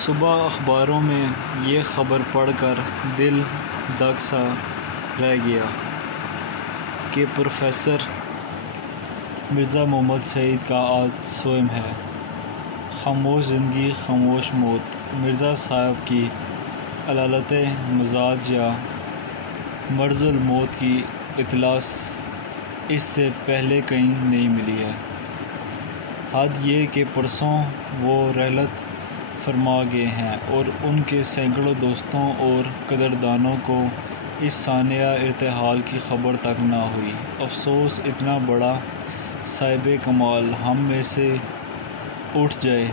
صبح اخباروں میں یہ خبر پڑھ کر دل دگ سا رہ گیا کہ پروفیسر مرزا محمد سعید کا آج سوئم ہے۔ خاموش زندگی خاموش موت۔ مرزا صاحب کی علالت مزاج یا مرض الموت کی اطلاع اس سے پہلے کہیں نہیں ملی ہے۔ حد یہ کہ پرسوں وہ رحلت فرما گئے ہیں اور ان کے سینکڑوں دوستوں اور قدردانوں کو اس سانحہ ارتحال کی خبر تک نہ ہوئی۔ افسوس اتنا بڑا صاحب کمال ہم میں سے اٹھ جائے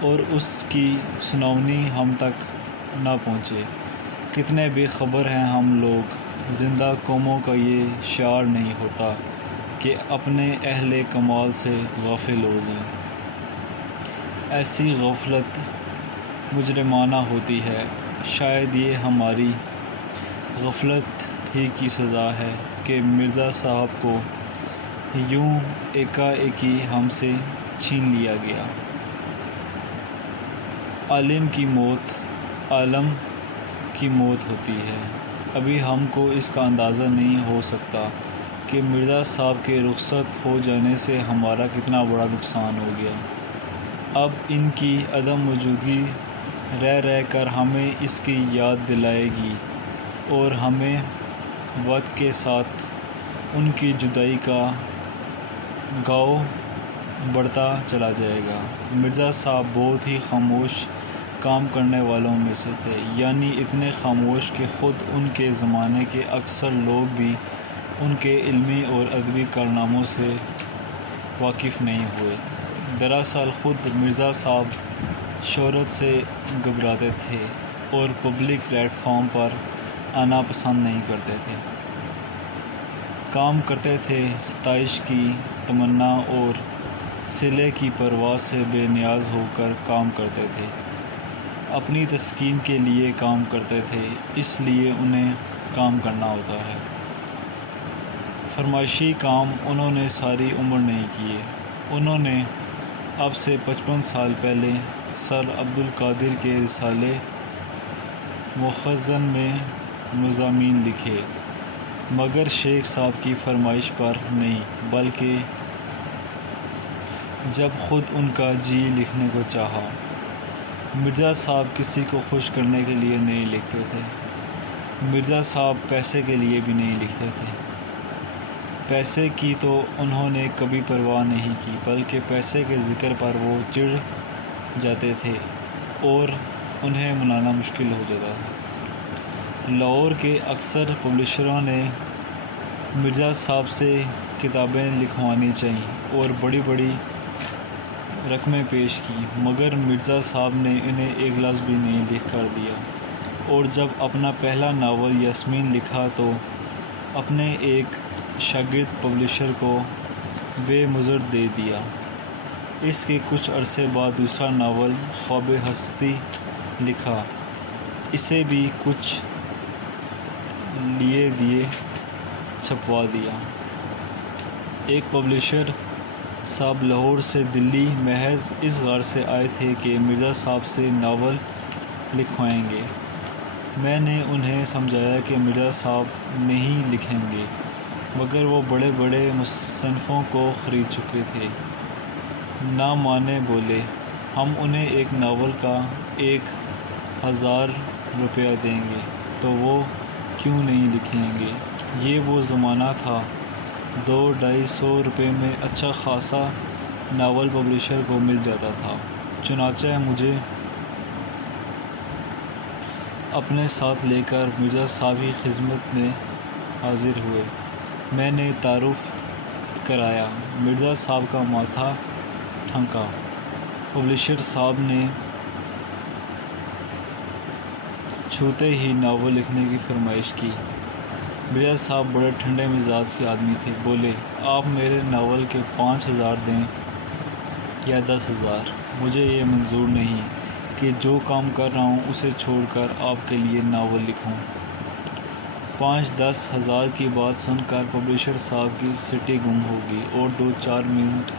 اور اس کی سناونی ہم تک نہ پہنچے۔ کتنے بے خبر ہیں ہم لوگ، زندہ قوموں کا یہ شعار نہیں ہوتا کہ اپنے اہل کمال سے غافل ہو جائیں۔ ایسی غفلت مجرمانہ ہوتی ہے۔ شاید یہ ہماری غفلت ہی کی سزا ہے کہ مرزا صاحب کو یوں ایکا ایکی ہم سے چھین لیا گیا۔ عالم کی موت عالم کی موت ہوتی ہے۔ ابھی ہم کو اس کا اندازہ نہیں ہو سکتا کہ مرزا صاحب کے رخصت ہو جانے سے ہمارا کتنا بڑا نقصان ہو گیا۔ اب ان کی عدم موجودگی رہ رہ کر ہمیں اس کی یاد دلائے گی اور ہمیں وقت کے ساتھ ان کی جدائی کا غو بڑھتا چلا جائے گا۔ مرزا صاحب بہت ہی خاموش کام کرنے والوں میں سے تھے، یعنی اتنے خاموش کہ خود ان کے زمانے کے اکثر لوگ بھی ان کے علمی اور ادبی کارناموں سے واقف نہیں ہوئے۔ دراصل خود مرزا صاحب شہرت سے گھبراتے تھے اور پبلک پلیٹ فارم پر آنا پسند نہیں کرتے تھے۔ کام کرتے تھے ستائش کی تمنا اور صلے کی پرواہ سے بے نیاز ہو کر کام کرتے تھے۔ اپنی تسکین کے لیے کام کرتے تھے، اس لیے انہیں کام کرنا ہوتا ہے۔ فرمائشی کام انہوں نے ساری عمر نہیں کیے۔ انہوں نے اب سے 55 سال پہلے سر عبدالقادر کے رسالے مخزن میں مضامین لکھے، مگر شیخ صاحب کی فرمائش پر نہیں، بلکہ جب خود ان کا جی لکھنے کو چاہا۔ مرزا صاحب کسی کو خوش کرنے کے لیے نہیں لکھتے تھے۔ مرزا صاحب پیسے کے لیے بھی نہیں لکھتے تھے۔ پیسے کی تو انہوں نے کبھی پرواہ نہیں کی، بلکہ پیسے کے ذکر پر وہ چڑ جاتے تھے اور انہیں منانا مشکل ہو جاتا تھا۔ لاہور کے اکثر پبلشروں نے مرزا صاحب سے کتابیں لکھوانی چاہئیں اور بڑی بڑی رقمیں پیش کی، مگر مرزا صاحب نے انہیں ایک لفظ بھی نہیں لکھ کر دیا، اور جب اپنا پہلا ناول یاسمین لکھا تو اپنے ایک شاگرد پبلشر کو بے مزد دے دیا۔ اس کے کچھ عرصے بعد دوسرا ناول خواب ہستی لکھا، اسے بھی کچھ لیے دیے چھپوا دیا۔ ایک پبلشر صاحب لاہور سے دلی محض اس غرض سے آئے تھے کہ مرزا صاحب سے ناول لکھوائیں گے۔ میں نے انہیں سمجھایا کہ مرزا صاحب نہیں لکھیں گے، مگر وہ بڑے بڑے مصنفوں کو خرید چکے تھے۔ نہ مانے، بولے ہم انہیں ایک ناول کا 1000 روپیہ دیں گے تو وہ کیوں نہیں لکھیں گے۔ یہ وہ زمانہ تھا 200-250 روپے میں اچھا خاصا ناول پبلشر کو مل جاتا تھا۔ چنانچہ مجھے اپنے ساتھ لے کر مرزا صاحب کی خدمت میں حاضر ہوئے۔ میں نے تعارف کرایا۔ مرزا صاحب کا ماتھا ٹھنکا۔ پبلشر صاحب نے چھوتے ہی ناول لکھنے کی فرمائش کی۔ مرزا صاحب بڑے ٹھنڈے مزاج کے آدمی تھے۔ بولے آپ میرے ناول کے 5000 دیں یا 10,000، مجھے یہ منظور نہیں کہ جو کام کر رہا ہوں اسے چھوڑ کر آپ کے لیے ناول لکھوں۔ 5-10 ہزار کی بات سن کر پبلشر صاحب کی سٹی گم ہو گئی اور 2-4 منٹ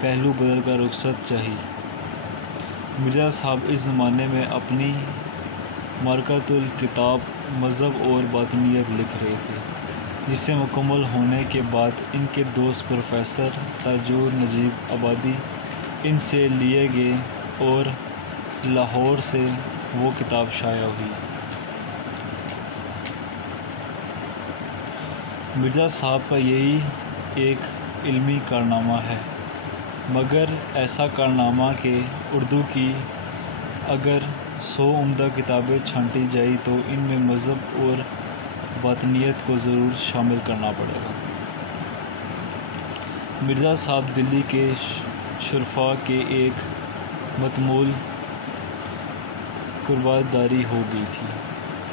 پہلو بدل کر رخصت چاہی۔ مرزا صاحب اس زمانے میں اپنی مرکت الکتاب مذہب اور باطنیت لکھ رہے تھے، جسے مکمل ہونے کے بعد ان کے دوست پروفیسر تاجر نجیب آبادی ان سے لیے گئے اور لاہور سے وہ کتاب شائع ہوئی۔ مرزا صاحب کا یہی ایک علمی کارنامہ ہے، مگر ایسا کارنامہ کہ اردو کی اگر 100 عمدہ کتابیں چھانٹی جائیں تو ان میں مذہب اور باطنیت کو ضرور شامل کرنا پڑے گا۔ مرزا صاحب دلی کے شرفاء کے ایک متمول قرباداری ہو گئی تھی۔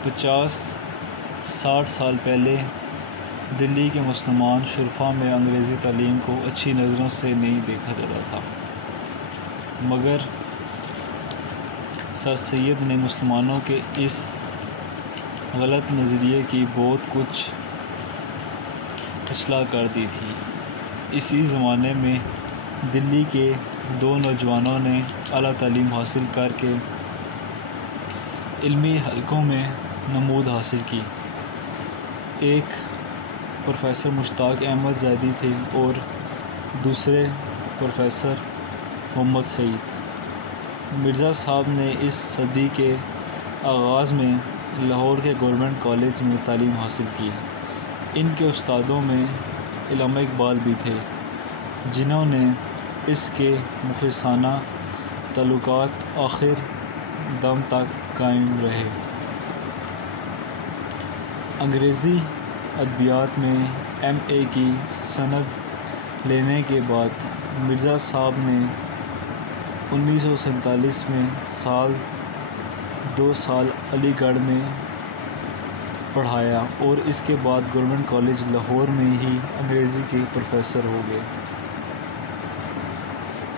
50-60 سال پہلے دلی کے مسلمان شرفاء میں انگریزی تعلیم کو اچھی نظروں سے نہیں دیکھا جاتا تھا، مگر سر سید نے مسلمانوں کے اس غلط نظریے کی بہت کچھ اصلاح کر دی تھی۔ اسی زمانے میں دلی کے 2 نوجوانوں نے اعلیٰ تعلیم حاصل کر کے علمی حلقوں میں نمود حاصل کی۔ ایک پروفیسر مشتاق احمد زیدی تھے اور دوسرے پروفیسر محمد سعید۔ مرزا صاحب نے اس صدی کے آغاز میں لاہور کے گورنمنٹ کالج میں تعلیم حاصل کی۔ ان کے استادوں میں علامہ اقبال بھی تھے، جنہوں نے اس کے مخلصانہ تعلقات آخر دم تک قائم رہے۔ انگریزی ادبیات میں ایم.اے. کی سند لینے کے بعد مرزا صاحب نے 1947 میں 2 سال علی گڑھ میں پڑھایا اور اس کے بعد گورنمنٹ کالج لاہور میں ہی انگریزی کے پروفیسر ہو گئے۔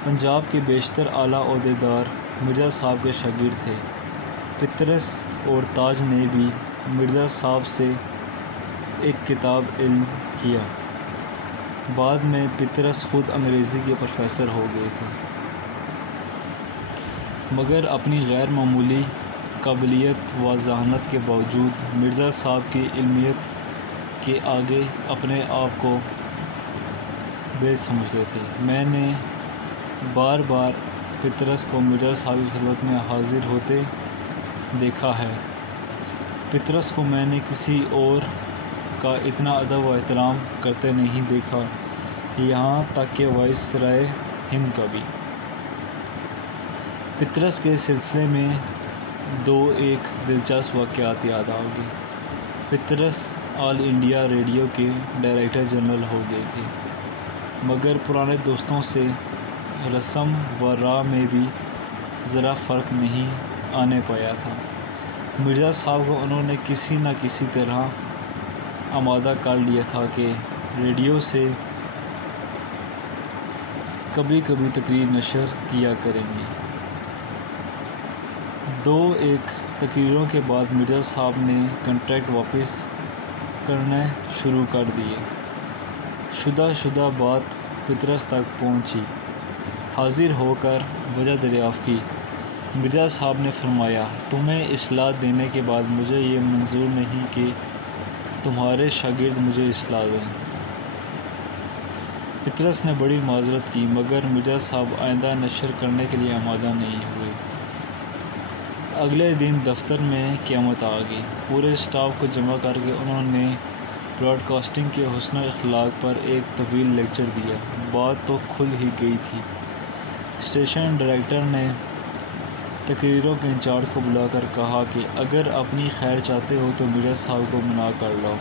پنجاب کے بیشتر اعلیٰ عہدیدار مرزا صاحب کے شاگرد تھے۔ پطرس اور تاج نے بھی مرزا صاحب سے ایک کتاب علم کیا۔ بعد میں پطرس خود انگریزی کے پروفیسر ہو گئے تھے، مگر اپنی غیر معمولی قابلیت و ذہانت کے باوجود مرزا صاحب کی علمیت کے آگے اپنے آپ کو بیج سمجھتے تھے۔ میں نے بار بار پطرس کو مرزا صاحب کی خدمت میں حاضر ہوتے دیکھا ہے۔ پطرس کو میں نے کسی اور کا اتنا ادب و احترام کرتے نہیں دیکھا، یہاں تک کہ وائسرائے ہند کا بھی۔ پطرس کے سلسلے میں ایک دلچسپ واقعات یاد آ گئی۔ پطرس آل انڈیا ریڈیو کے ڈائریکٹر جنرل ہو گئے تھے، مگر پرانے دوستوں سے رسم و راہ میں بھی ذرا فرق نہیں آنے پایا تھا۔ مرزا صاحب کو انہوں نے کسی نہ کسی طرح آمادہ کر لیا تھا کہ ریڈیو سے کبھی کبھی تقریر نشر کیا کریں گے۔ 2-1 تقریروں کے بعد مرزا صاحب نے کنٹریکٹ واپس کرنے شروع کر دیے۔ شدہ بات پطرس تک پہنچی۔ حاضر ہو کر وجہ دریافت کی۔ مرزا صاحب نے فرمایا، تمہیں اصلاح دینے کے بعد مجھے یہ منظور نہیں کہ تمہارے شاگرد مجھے اصلاح دیں۔ پطرس نے بڑی معذرت کی، مگر مرزا صاحب آئندہ نشر کرنے کے لیے آمادہ نہیں ہوئے۔ اگلے دن دفتر میں قیامت آ گئی۔ پورے اسٹاف کو جمع کر کے انہوں نے براڈ کاسٹنگ کے حسن اخلاق پر ایک طویل لیکچر دیا۔ بات تو کھل ہی گئی تھی۔ اسٹیشن ڈائریکٹر نے تقریروں کے انچارج کو بلا کر کہا کہ اگر اپنی خیر چاہتے ہو تو مرزا صاحب کو منا کر لاؤ۔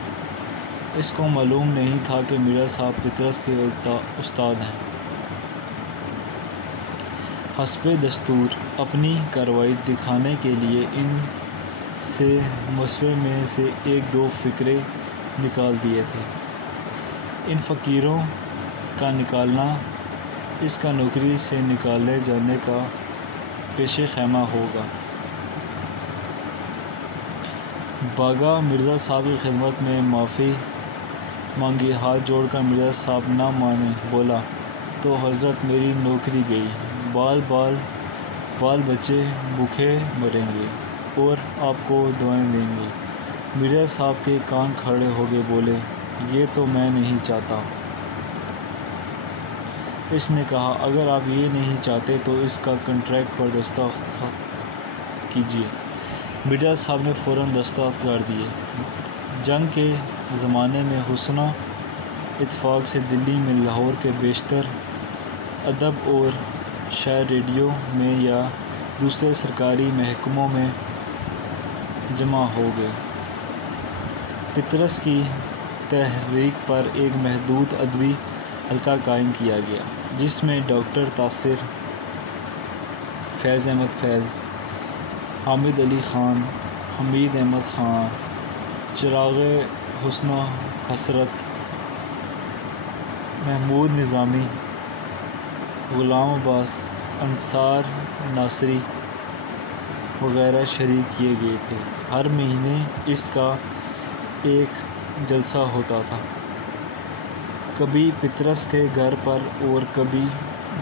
اس کو معلوم نہیں تھا کہ مرزا صاحب پطرس کے استاد ہیں۔ حسب دستور اپنی کارروائی دکھانے کے لیے ان سے مصفے میں سے 1-2 فقرے نکال دیے تھے۔ ان فقیروں کا نکالنا اس کا نوکری سے نکالے جانے کا پیش خیمہ ہوگا۔ باغا مرزا صاحب کی خدمت میں معافی مانگی۔ ہاتھ جوڑ کر مرزا صاحب نہ مانے، بولا تو حضرت میری نوکری گئی۔ بال بال بچے بھوکے مریں گے اور آپ کو دعائیں دیں گے۔ مرزا صاحب کے کان کھڑے ہو گئے، بولے یہ تو میں نہیں چاہتا۔ اس نے کہا اگر آپ یہ نہیں چاہتے تو اس کا کنٹریکٹ پر دستخط کیجیے۔ مرزا صاحب نے فوراً دستخط کر دیے۔ جنگ کے زمانے میں حسن اتفاق سے دلی میں لاہور کے بیشتر ادب اور شاعر ریڈیو میں یا دوسرے سرکاری محکموں میں جمع ہو گئے۔ پطرس کی تحریک پر ایک محدود ادبی حلقہ قائم کیا گیا، جس میں ڈاکٹر تاثر، فیض احمد فیض، حامد علی خان، حمید احمد خان، چراغ حسن حسرت، محمود نظامی، غلام عباس، انصار ناصری وغیرہ شریک کیے گئے تھے۔ ہر مہینے اس کا ایک جلسہ ہوتا تھا، کبھی پطرس کے گھر پر اور کبھی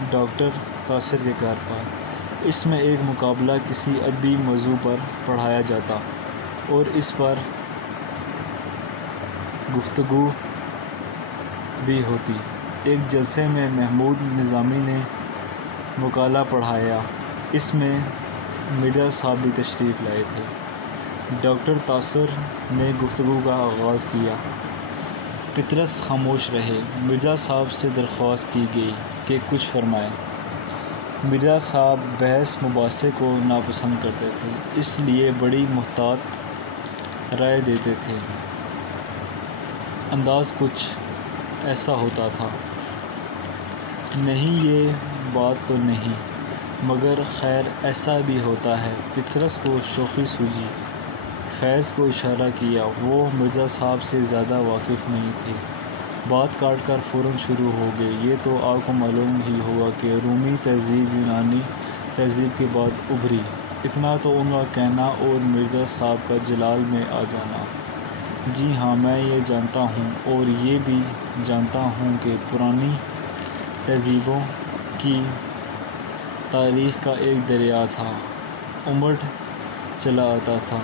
ڈاکٹر تاثر کے گھر پر۔ اس میں ایک مقابلہ کسی ادبی موضوع پر پڑھایا جاتا اور اس پر گفتگو بھی ہوتی۔ ایک جلسے میں محمود نظامی نے مقالہ پڑھایا، اس میں مرزا صاحب بھی تشریف لائے تھے۔ ڈاکٹر تاثر نے گفتگو کا آغاز کیا۔ پطرس خاموش رہے۔ مرزا صاحب سے درخواست کی گئی کہ کچھ فرمائیں۔ مرزا صاحب بحث مباحثے کو ناپسند کرتے تھے، اس لیے بڑی محتاط رائے دیتے تھے۔ انداز کچھ ایسا ہوتا تھا، نہیں یہ بات تو نہیں، مگر خیر ایسا بھی ہوتا ہے۔ پطرس کو شوخی سوجھی۔ فیض کو اشارہ کیا، وہ مرزا صاحب سے زیادہ واقف نہیں تھے۔ بات کاٹ کر فوراً شروع ہو گئے، یہ تو آپ کو معلوم ہی ہوگا کہ رومی تہذیب یونانی تہذیب کے بعد ابھری۔ اتنا تو ان کا کہنا اور مرزا صاحب کا جلال میں آ جانا۔ جی ہاں، میں یہ جانتا ہوں اور یہ بھی جانتا ہوں کہ پرانی تہذیبوں کی تاریخ کا ایک دریا تھا، امڈ چلا آتا تھا۔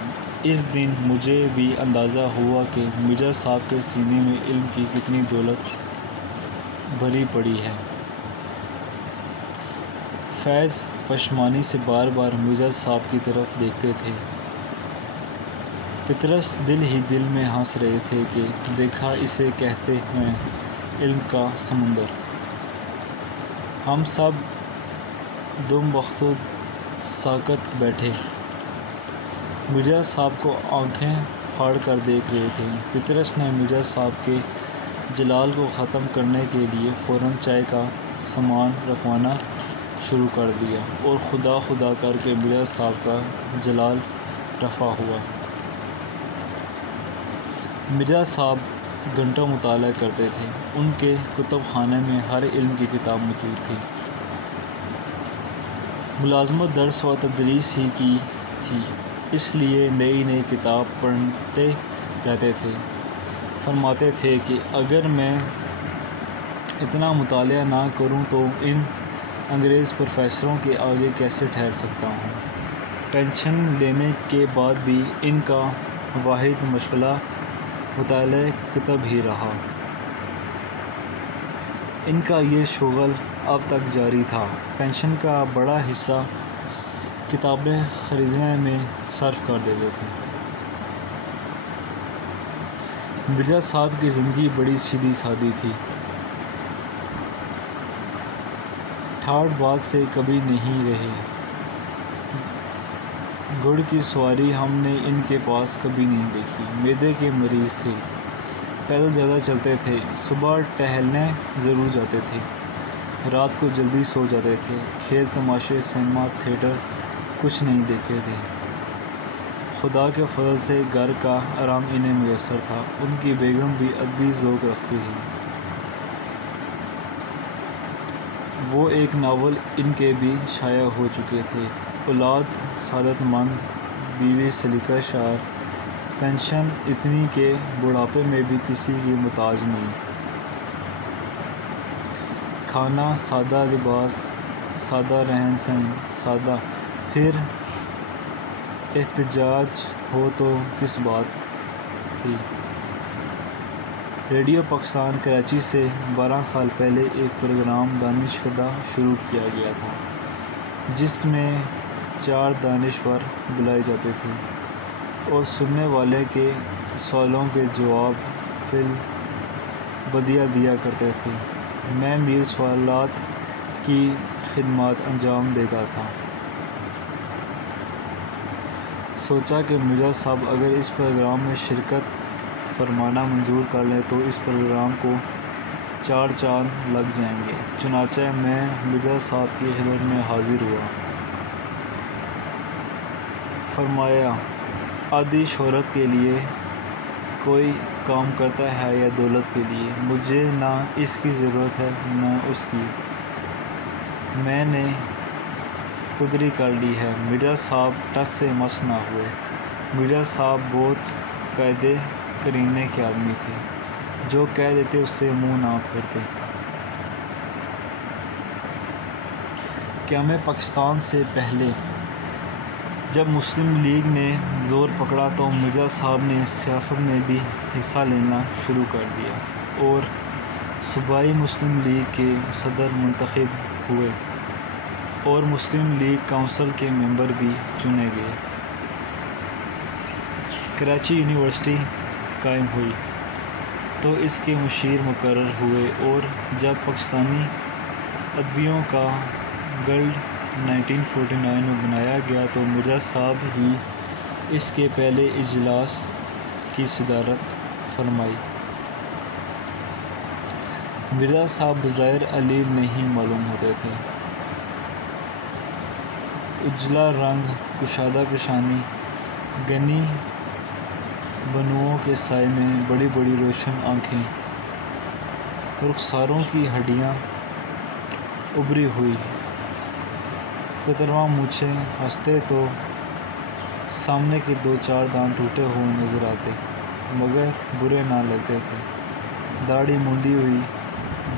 اس دن مجھے بھی اندازہ ہوا کہ مرزا صاحب کے سینے میں علم کی کتنی دولت بھری پڑی ہے۔ فیض پشیمانی سے بار بار مرزا صاحب کی طرف دیکھتے تھے۔ پطرس دل ہی دل میں ہنس رہے تھے کہ دیکھا اسے کہتے ہیں علم کا سمندر۔ ہم سب دم بخود ساکت بیٹھے، مرزا صاحب کو آنکھیں پھاڑ کر دیکھ رہے تھے۔ پطرس نے مرزا صاحب کے جلال کو ختم کرنے کے لیے فوراً چائے کا سامان رکھوانا شروع کر دیا اور خدا خدا کر کے مرزا صاحب کا جلال رفع ہوا۔ مرزا صاحب گھنٹوں مطالعہ کرتے تھے۔ ان کے کتب خانے میں ہر علم کی کتاب موجود تھی۔ ملازمت درس و تدریس ہی کی تھی، اس لیے نئی نئی کتاب پڑھتے رہتے تھے۔ فرماتے تھے کہ اگر میں اتنا مطالعہ نہ کروں تو ان انگریز پروفیسروں کے آگے کیسے ٹھہر سکتا ہوں۔ پینشن لینے کے بعد بھی ان کا واحد مشغلہ مطالعہ کتب ہی رہا۔ ان کا یہ شغل اب تک جاری تھا۔ پینشن کا بڑا حصہ کتابیں خریدنے میں صرف کر دیتے تھے۔ مرزا صاحب کی زندگی بڑی سیدھی سادی تھی، ٹھاٹھ بات سے کبھی نہیں رہے۔ گھوڑے کی سواری ہم نے ان کے پاس کبھی نہیں دیکھی۔ معدے کے مریض تھے، پیدل زیادہ چلتے تھے، صبح ٹہلنے ضرور جاتے تھے، رات کو جلدی سو جاتے تھے۔ کھیل تماشے، سنیما، تھیٹر کچھ نہیں دیکھتے تھے۔ خدا کے فضل سے گھر کا آرام انہیں میسر تھا۔ ان کی بیگم بھی ادبی ذوق رکھتی تھی۔ وہ ایک ناول ان کے بھی شائع ہو چکے تھے، اولاد سعادت مند، بیوی سلیقہ شعر، پینشن اتنی کہ بڑھاپے میں بھی کسی کی محتاج نہیں، کھانا سادہ، لباس سادہ، رہن سہن سادہ، پھر احتجاج ہو تو کس بات کی۔ ریڈیو پاکستان کراچی سے 12 سال پہلے ایک پروگرام دانشکدہ شروع کیا گیا تھا جس میں 4 دانشور بلائے جاتے تھے اور سننے والے کے سوالوں کے جواب فی البدیہہ دیا کرتے تھے۔ میں میر سوالات کی خدمات انجام دیتا تھا۔ سوچا کہ مرزا صاحب اگر اس پروگرام میں شرکت فرمانا منظور کر لیں تو اس پروگرام کو 4 چاند لگ جائیں گے۔ چنانچہ میں مرزا صاحب کی خدمت میں حاضر ہوا۔ فرمایا، آدھی شہرت کے لیے کوئی کام کرتا ہے یا دولت کے لیے؟ مجھے نہ اس کی ضرورت ہے نہ اس کی، میں نے قدری کر لی ہے۔ مرزا صاحب ٹس سے مس نہ ہوئے۔ مرزا صاحب بہت قاعدے کرینے کے آدمی تھے، جو کہہ دیتے اس سے منہ نہ پھیرتے۔ قیام پاکستان سے پہلے جب مسلم لیگ نے زور پکڑا تو مرزا صاحب نے سیاست میں بھی حصہ لینا شروع کر دیا اور صوبائی مسلم لیگ کے صدر منتخب ہوئے اور مسلم لیگ کونسل کے ممبر بھی چنے گئے۔ کراچی یونیورسٹی قائم ہوئی تو اس کے مشیر مقرر ہوئے اور جب پاکستانی ادیبوں کا گلڈ 1949 میں بنایا گیا تو مرزا صاحب ہی اس کے پہلے اجلاس کی صدارت فرمائی۔ مرزا صاحب بظاہر علیم نہیں معلوم ہوتے تھے۔ اجلا رنگ، کشادہ پیشانی، گھنی بنوں کے سائے میں بڑی بڑی روشن آنکھیں، رخساروں کی ہڈیاں ابھری ہوئی، کتروا مونچھیں، ہنستے تو سامنے کے 2-4 دانت ٹوٹے ہوئے نظر آتے مگر برے نہ لگتے تھے۔ داڑھی منڈی ہوئی،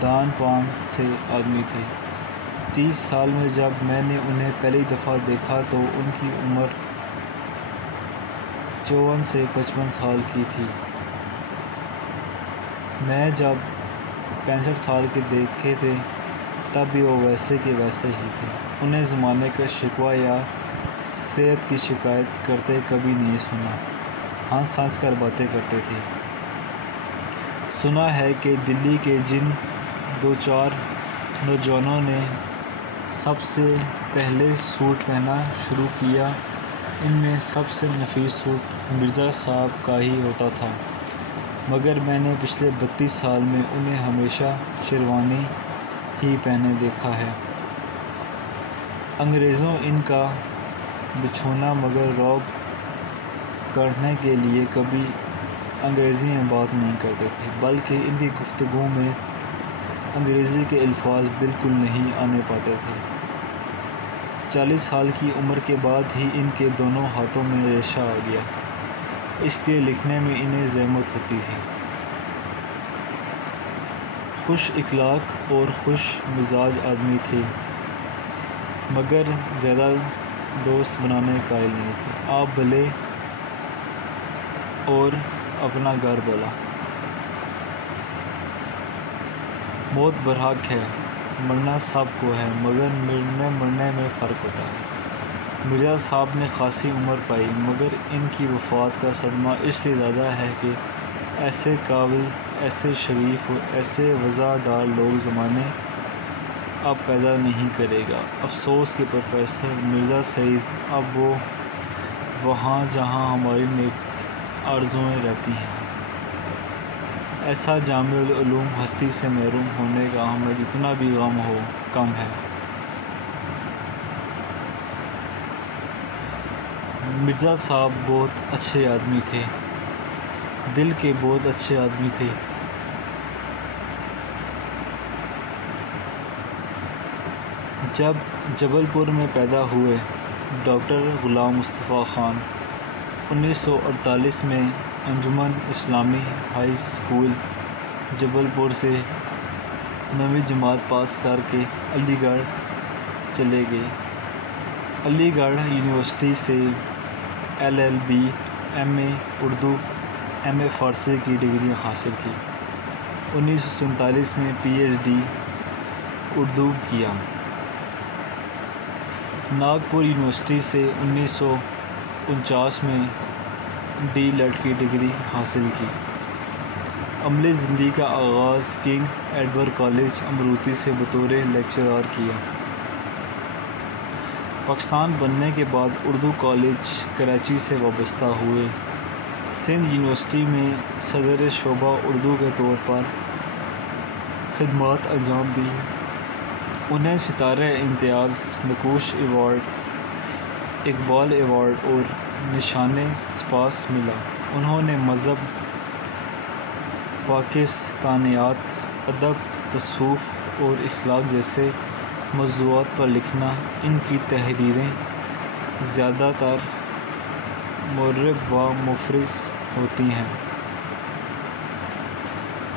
دان پان سے آدمی تھے۔ 30 سال میں جب میں نے انہیں پہلی دفعہ دیکھا تو ان کی عمر 54 سے 55 سال کی تھی۔ میں جب 65 سال کے دیکھے تھے تب بھی وہ ویسے کے ویسے ہی تھے۔ انہیں زمانے کا شکوہ یا صحت کی شکایت کرتے کبھی نہیں سنا۔ ہنس ہنس کر باتیں کرتے تھے۔ سنا ہے کہ دلی کے جن 2-4 نوجوانوں نے سب سے پہلے سوٹ پہننا شروع کیا ان میں سب سے نفیس سوٹ مرزا صاحب کا ہی ہوتا تھا، مگر میں نے پچھلے 32 سال میں انہیں ہمیشہ شیروانی ہی پہنے دیکھا ہے۔ انگریزوں ان کا بچھونا مگر رعب کاٹنے کے لیے کبھی انگریزی میں بات نہیں کرتے تھے، بلکہ ان کی گفتگو میں انگریزی کے الفاظ بالکل نہیں آنے پاتے تھے۔ 40 سال کی عمر کے بعد ہی ان کے دونوں ہاتھوں میں ریشہ آ گیا، اس لیے لکھنے میں انہیں زحمت ہوتی ہے۔ خوش اخلاق اور خوش مزاج آدمی تھے مگر زیادہ دوست بنانے قائل نہیں تھے۔ آپ بھلے اور اپنا گھر بھلا۔ موت برحق ہے، مرنا سب کو ہے مگر مرنے میں فرق ہوتا ہے۔ مرزا صاحب نے خاصی عمر پائی مگر ان کی وفات کا صدمہ اس لیے زیادہ ہے کہ ایسے قابل، ایسے شریف اور ایسے وفادار لوگ زمانے اب پیدا نہیں کرے گا۔ افسوس کہ پروفیسر مرزا سعید اب وہ وہاں جہاں ہماری نیک آرزوئیں رہتی ہیں۔ ایسا جامع العلوم ہستی سے محروم ہونے کا ہمیں جتنا بھی غم ہو کم ہے۔ مرزا صاحب بہت اچھے آدمی تھے، دل کے بہت اچھے آدمی تھے۔ جب جبل پور میں پیدا ہوئے ڈاکٹر غلام مصطفیٰ خان 1948 میں انجمن اسلامی ہائی اسکول جبل پور سے 9ویں جماعت پاس کر کے علی گڑھ چلے گئے۔ علی گڑھ یونیورسٹی سے LLB MA اردو MA فارسی کی ڈگری حاصل کی۔ 1947 میں PhD اردو کیا۔ ناگپور یونیورسٹی سے 1949 میں D.Litt کی ڈگری حاصل کی۔ عملی زندگی کا آغاز کنگ ایڈورڈ کالج امروتی سے بطور لیکچرار کیا۔ پاکستان بننے کے بعد اردو کالج کراچی سے وابستہ ہوئے۔ سندھ یونیورسٹی میں صدر شعبہ اردو کے طور پر خدمات انجام دی۔ انہیں ستارہ امتیاز، نقوش ایوارڈ، اقبال ایوارڈ اور نشان سپاس ملا۔ انہوں نے مذہب، پاکستانیات، ادب، تصوف اور اخلاق جیسے موضوعات پر لکھنا۔ ان کی تحریریں زیادہ تر مؤرخ و مفرح ہوتی ہیں۔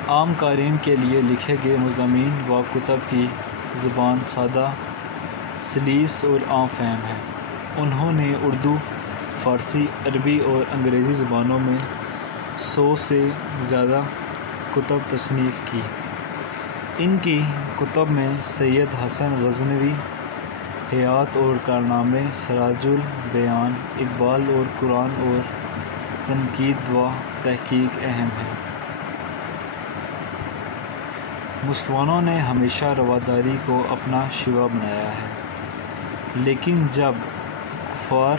عام قارئین کے لیے لکھے گئے مضامین و کتب کی زبان سادہ، سلیس اور عام فہم ہے۔ انہوں نے اردو، فارسی، عربی اور انگریزی زبانوں میں 100 سے زیادہ کتب تصنیف کی۔ ان کی کتب میں سید حسن غزنوی، حیات اور کارنامے، سراج البیان، اقبال اور قرآن اور تنقید و تحقیق اہم ہیں۔ مسلمانوں نے ہمیشہ رواداری کو اپنا شیوا بنایا ہے، لیکن جب کفار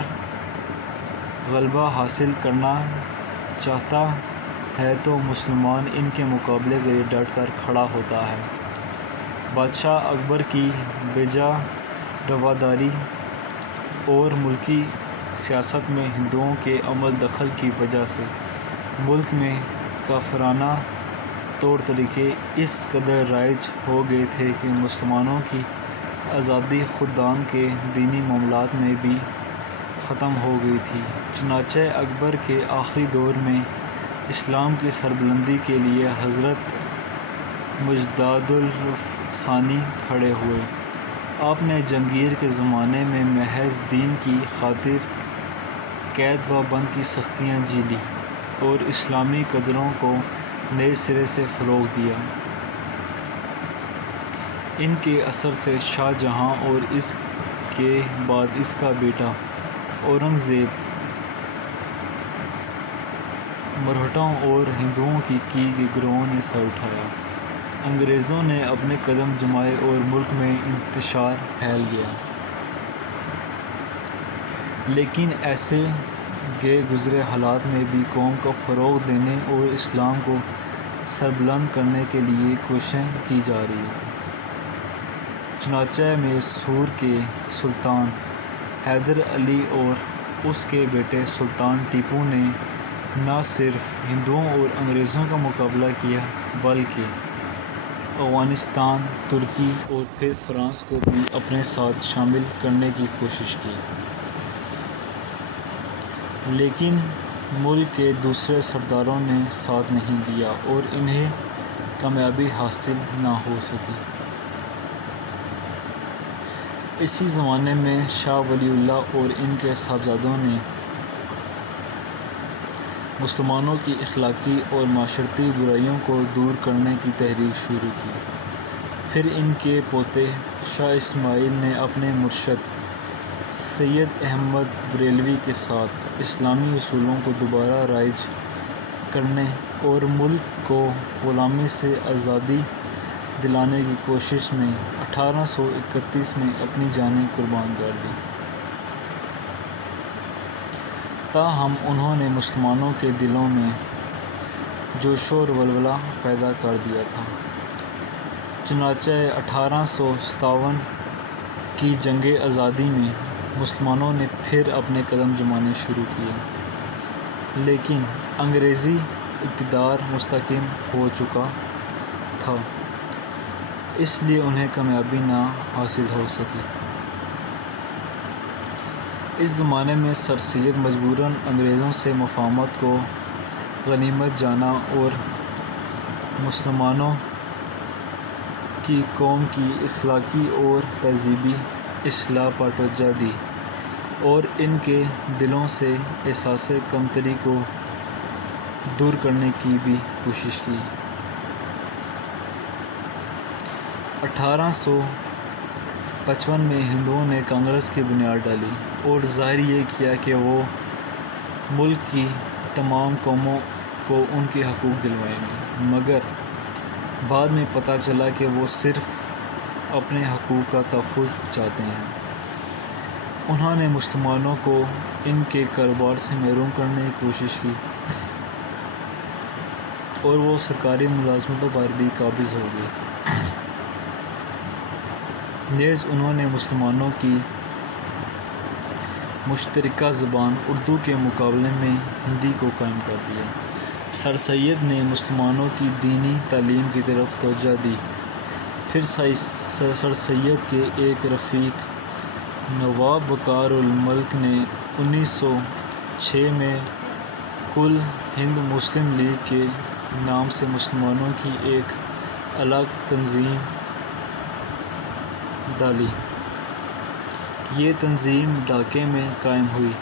غلبہ حاصل کرنا چاہتا ہے تو مسلمان ان کے مقابلے کے لیے ڈٹ کر کھڑا ہوتا ہے۔ بادشاہ اکبر کی بیجا رواداری اور ملکی سیاست میں ہندوؤں کے عمل دخل کی وجہ سے ملک میں کافرانہ طور طریقے اس قدر رائج ہو گئے تھے کہ مسلمانوں کی آزادی خوددان کے دینی معاملات میں بھی ختم ہو گئی تھی۔ چنانچہ اکبر کے آخری دور میں اسلام کی سربلندی کے لیے حضرت مجدد الثانی کھڑے ہوئے۔ آپ نے جہانگیر کے زمانے میں محض دین کی خاطر قید و بند کی سختیاں جھیلی اور اسلامی قدروں کو نئے سرے سے فروغ دیا۔ ان کے اثر سے شاہ جہاں اور اس کے بعد اس کا بیٹا اورنگ زیب مرہٹوں اور ہندوؤں کی گئی گروہوں نے سر اٹھایا۔ انگریزوں نے اپنے قدم جمائے اور ملک میں انتشار پھیل گیا۔ لیکن ایسے گئے گزرے حالات میں بھی قوم کو فروغ دینے اور اسلام کو سربلند کرنے کے لیے کوششیں کی جا رہی تھیں۔ چنانچہ میسور کے سلطان حیدر علی اور اس کے بیٹے سلطان ٹیپو نے نہ صرف ہندوؤں اور انگریزوں کا مقابلہ کیا بلکہ افغانستان، ترکی اور پھر فرانس کو بھی اپنے ساتھ شامل کرنے کی کوشش کی۔ لیکن ملک کے دوسرے سرداروں نے ساتھ نہیں دیا اور انہیں کامیابی حاصل نہ ہو سکی۔ اسی زمانے میں شاہ ولی اللہ اور ان کے صاحبزادوں نے مسلمانوں کی اخلاقی اور معاشرتی برائیوں کو دور کرنے کی تحریک شروع کی۔ پھر ان کے پوتے شاہ اسماعیل نے اپنے مرشد سید احمد بریلوی کے ساتھ اسلامی اصولوں کو دوبارہ رائج کرنے اور ملک کو غلامی سے آزادی دلانے کی کوشش میں 1831 میں اپنی جانیں قربان کر دیں۔ تاہم انہوں نے مسلمانوں کے دلوں میں جوش و ولولہ پیدا کر دیا تھا۔ چنانچہ 1857 کی جنگ آزادی میں مسلمانوں نے پھر اپنے قدم جمانے شروع کیے، لیکن انگریزی اقتدار مستحکم ہو چکا تھا، اس لیے انہیں کامیابی نہ حاصل ہو سکی۔ اس زمانے میں سر سید مجبوراً انگریزوں سے مفاہمت کو غنیمت جانا اور مسلمانوں کی قوم کی اخلاقی اور تہذیبی اصلاح پر توجہ دی۔ اور ان کے دلوں سے احساس کمتری کو دور کرنے کی بھی کوشش کی۔ 1855 میں ہندوؤں نے کانگریس کی بنیاد ڈالی اور ظاہر یہ کیا کہ وہ ملک کی تمام قوموں کو ان کے حقوق دلوائیں گے، مگر بعد میں پتہ چلا کہ وہ صرف اپنے حقوق کا تحفظ چاہتے ہیں۔ انہوں نے مسلمانوں کو ان کے کاروبار سے محروم کرنے کی کوشش کی اور وہ سرکاری ملازمتوں پر بھی قابض ہو گئے۔ نیز انہوں نے مسلمانوں کی مشترکہ زبان اردو کے مقابلے میں ہندی کو قائم کر دیا۔ سر سید نے مسلمانوں کی دینی تعلیم کی طرف توجہ دی۔ پھر سر سید کے ایک رفیق نواب وقار الملک نے 1906 میں کل ہند مسلم لیگ کے نام سے مسلمانوں کی ایک الگ تنظیم ڈالی۔ یہ تنظیم ڈھاکہ میں قائم ہوئی،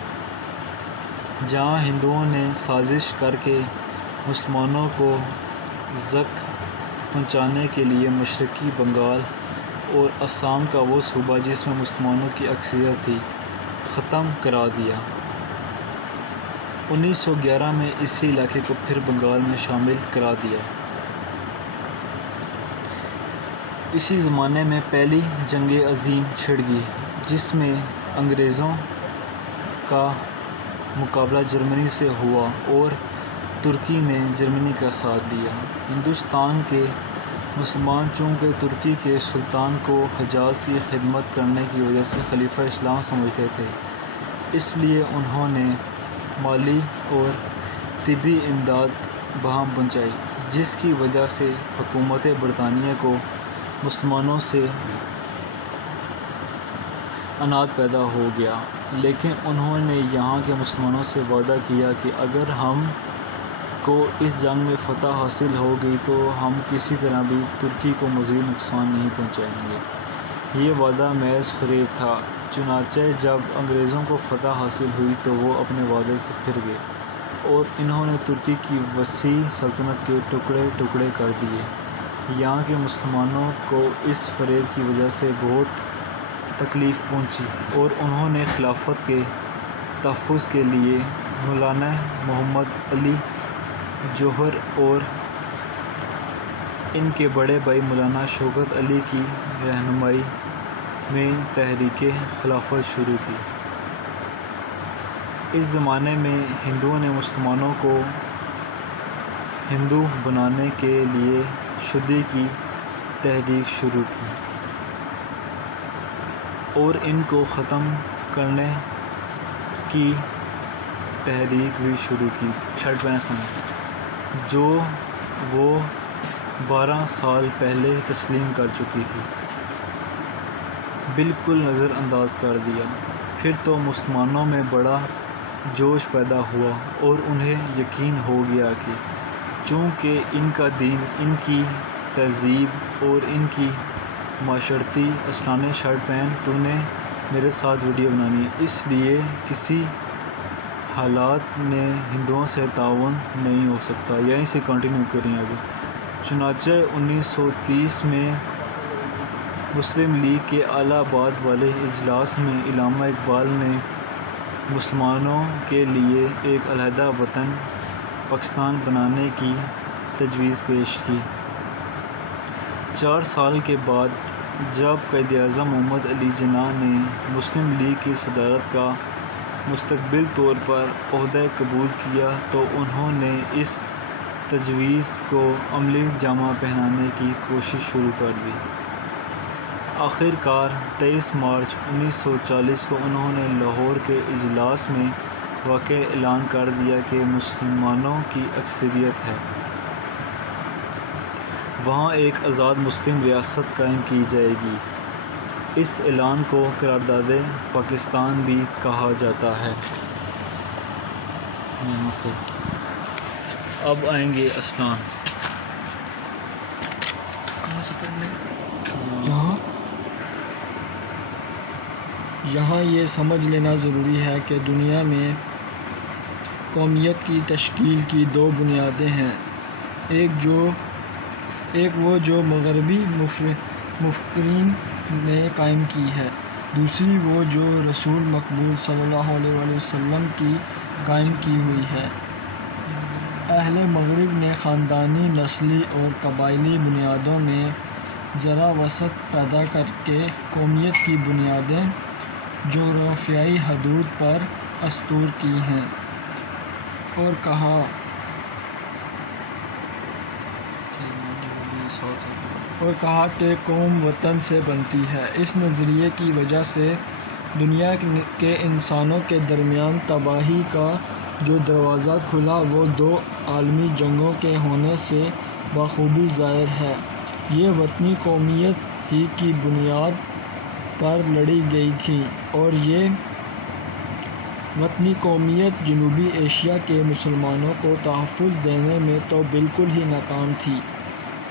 جہاں ہندوؤں نے سازش کر کے مسلمانوں کو زک پہنچانے کے لیے مشرقی بنگال اور آسام کا وہ صوبہ جس میں مسلمانوں کی اکثریت تھی ختم کرا دیا۔ 1911 میں اسی علاقے کو پھر بنگال میں شامل کرا دیا۔ اسی زمانے میں پہلی جنگ عظیم چھڑ گئی، جس میں انگریزوں کا مقابلہ جرمنی سے ہوا اور ترکی نے جرمنی کا ساتھ دیا۔ ہندوستان کے مسلمان چونکہ ترکی کے سلطان کو حجاز کی خدمت کرنے کی وجہ سے خلیفہ اسلام سمجھتے تھے، اس لیے انہوں نے مالی اور طبی امداد باہم پہنچائی، جس کی وجہ سے حکومت برطانیہ کو مسلمانوں سے عناد پیدا ہو گیا، لیکن انہوں نے یہاں کے مسلمانوں سے وعدہ کیا کہ اگر ہم کو اس جنگ میں فتح حاصل ہو گئی تو ہم کسی طرح بھی ترکی کو مزید نقصان نہیں پہنچائیں گے۔ یہ وعدہ محض فریب تھا، چنانچہ جب انگریزوں کو فتح حاصل ہوئی تو وہ اپنے وعدے سے پھر گئے اور انہوں نے ترکی کی وسیع سلطنت کے ٹکڑے ٹکڑے کر دیے۔ یہاں کے مسلمانوں کو اس فریب کی وجہ سے بہت تکلیف پہنچی اور انہوں نے خلافت کے تحفظ کے لیے مولانا محمد علی جوہر اور ان کے بڑے بھائی مولانا شوکت علی کی رہنمائی میں تحریک خلافت شروع کی۔ اس زمانے میں ہندوؤں نے مسلمانوں کو ہندو بنانے کے لیے شدی کی تحریک شروع کی اور ان کو ختم کرنے کی تحریک بھی شروع کی، جو وہ 12 سال پہلے تسلیم کر چکی تھی، بالکل نظر انداز کر دیا۔ پھر تو مسلمانوں میں بڑا جوش پیدا ہوا اور انہیں یقین ہو گیا کہ چونکہ ان کا دین، ان کی تہذیب اور ان کی معاشرتی اسلانے شرٹ پہن، تو نے میرے ساتھ ویڈیو بنانی ہے، اس لیے کسی حالات میں ہندوؤں سے تعاون نہیں ہو سکتا، یہیں سے کنٹینیو کریں آگے۔ چنانچہ 1930 میں مسلم لیگ کے الہ آباد والے اجلاس میں علامہ اقبال نے مسلمانوں کے لیے ایک علیحدہ وطن پاکستان بنانے کی تجویز پیش کی۔ 4 سال کے بعد جب قائد اعظم محمد علی جناح نے مسلم لیگ کی صدارت کا مستقل طور پر عہدہ قبول کیا تو انہوں نے اس تجویز کو عملی جامہ پہنانے کی کوشش شروع کر دی۔ آخر کار 23 مارچ 1940 کو انہوں نے لاہور کے اجلاس میں واقع اعلان کر دیا کہ مسلمانوں کی اکثریت ہے، وہاں ایک آزاد مسلم ریاست قائم کی جائے گی۔ اس اعلان کو قرارداد پاکستان بھی کہا جاتا ہے۔ یہاں سے اب آئیں گے اسلان۔ کہاں سے پڑھنے؟ یہاں یہاں یہ سمجھ لینا ضروری ہے کہ دنیا میں قومیت کی تشکیل کی دو بنیادیں ہیں، ایک وہ جو مغربی مفکرین نے قائم کی ہے، دوسری وہ جو رسول مقبول صلی اللہ علیہ وسلم کی قائم کی ہوئی ہے۔ اہل مغرب نے خاندانی، نسلی اور قبائلی بنیادوں میں ذرا وسعت پیدا کر کے قومیت کی بنیادیں جغرافیائی حدود پر استوار کی ہیں اور کہا کہ قوم وطن سے بنتی ہے۔ اس نظریے کی وجہ سے دنیا کے انسانوں کے درمیان تباہی کا جو دروازہ کھلا وہ دو عالمی جنگوں کے ہونے سے بخوبی ظاہر ہے۔ یہ وطنی قومیت ہی کی بنیاد پر لڑی گئی تھی اور یہ وطنی قومیت جنوبی ایشیا کے مسلمانوں کو تحفظ دینے میں تو بالکل ہی ناکام تھی،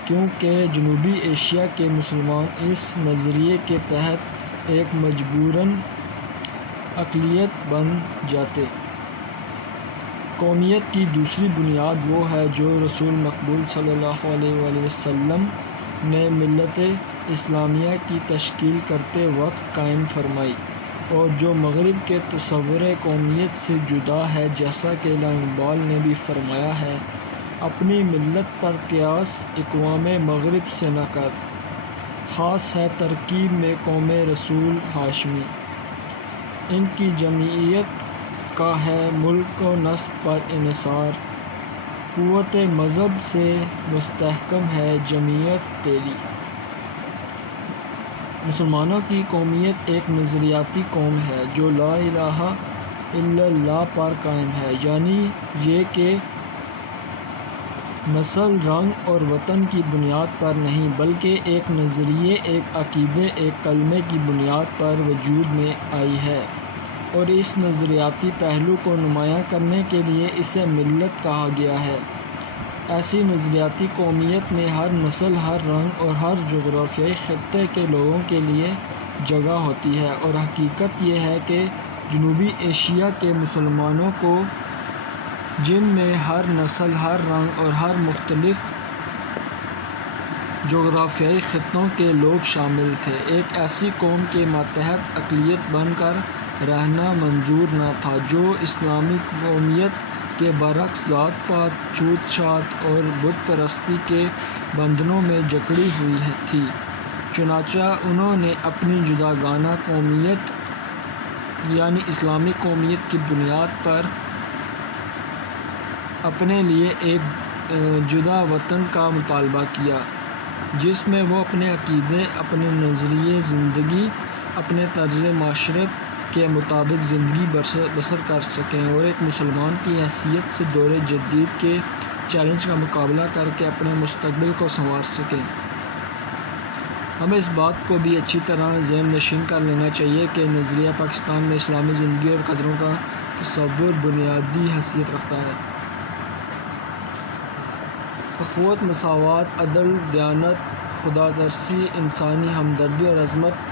کیونکہ جنوبی ایشیا کے مسلمان اس نظریے کے تحت ایک مجبوراً اقلیت بن جاتے۔ قومیت کی دوسری بنیاد وہ ہے جو رسول مقبول صلی اللہ علیہ وسلم نے ملت اسلامیہ کی تشکیل کرتے وقت قائم فرمائی اور جو مغرب کے تصور قومیت سے جدا ہے، جیسا کہ علامہ اقبال نے بھی فرمایا ہے: اپنی ملت پر قیاس اقوام مغرب سے نہ کر، خاص ہے ترکیب میں قوم رسول ہاشمی۔ ان کی جمعیت کا ہے ملک و نسب پر انحصار، قوت مذہب سے مستحکم ہے جمعیت تیری۔ مسلمانوں کی قومیت ایک نظریاتی قوم ہے جو لا الہ الا اللہ پر قائم ہے، یعنی یہ کہ نسل، رنگ اور وطن کی بنیاد پر نہیں بلکہ ایک نظریے، ایک عقیدے، ایک کلمے کی بنیاد پر وجود میں آئی ہے، اور اس نظریاتی پہلو کو نمایاں کرنے کے لیے اسے ملت کہا گیا ہے۔ ایسی نظریاتی قومیت میں ہر نسل، ہر رنگ اور ہر جغرافیائی خطے کے لوگوں کے لیے جگہ ہوتی ہے، اور حقیقت یہ ہے کہ جنوبی ایشیا کے مسلمانوں کو، جن میں ہر نسل، ہر رنگ اور ہر مختلف جغرافیائی خطوں کے لوگ شامل تھے، ایک ایسی قوم کے ماتحت اقلیت بن کر رہنا منظور نہ تھا جو اسلامی قومیت کے برعکس ذات پات، چھوت چھات اور بت پرستی کے بندھنوں میں جکڑی ہوئی تھی۔ چنانچہ انہوں نے اپنی جداگانہ قومیت یعنی اسلامی قومیت کی بنیاد پر اپنے لیے ایک جدا وطن کا مطالبہ کیا، جس میں وہ اپنے عقیدے، اپنے نظریے زندگی، اپنے طرز معاشرت کے مطابق زندگی بسر کر سکیں اور ایک مسلمان کی حیثیت سے دور جدید کے چیلنج کا مقابلہ کر کے اپنے مستقبل کو سنوار سکیں۔ ہمیں اس بات کو بھی اچھی طرح ذہن نشین کر لینا چاہیے کہ نظریہ پاکستان میں اسلامی زندگی اور قدروں کا تصور بنیادی حیثیت رکھتا ہے۔ اخوت، مساوات، عدل، دیانت، خدا ترسی، انسانی ہمدردی اور عظمت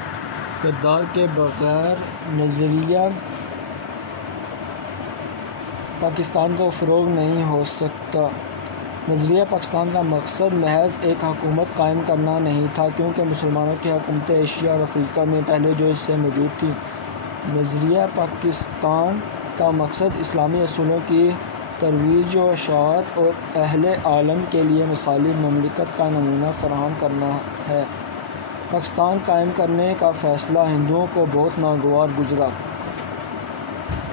کردار کے بغیر نظریہ پاکستان کو فروغ نہیں ہو سکتا۔ نظریہ پاکستان کا مقصد محض ایک حکومت قائم کرنا نہیں تھا، کیونکہ مسلمانوں کی حکومتیں ایشیا اور افریقہ میں پہلے جو اس سے موجود تھیں۔ نظریہ پاکستان کا مقصد اسلامی اصولوں کی ترویج و اشاعت اور اہل عالم کے لیے مثالی مملکت کا نمونہ فراہم کرنا ہے۔ پاکستان قائم کرنے کا فیصلہ ہندوؤں کو بہت ناگوار گزرا۔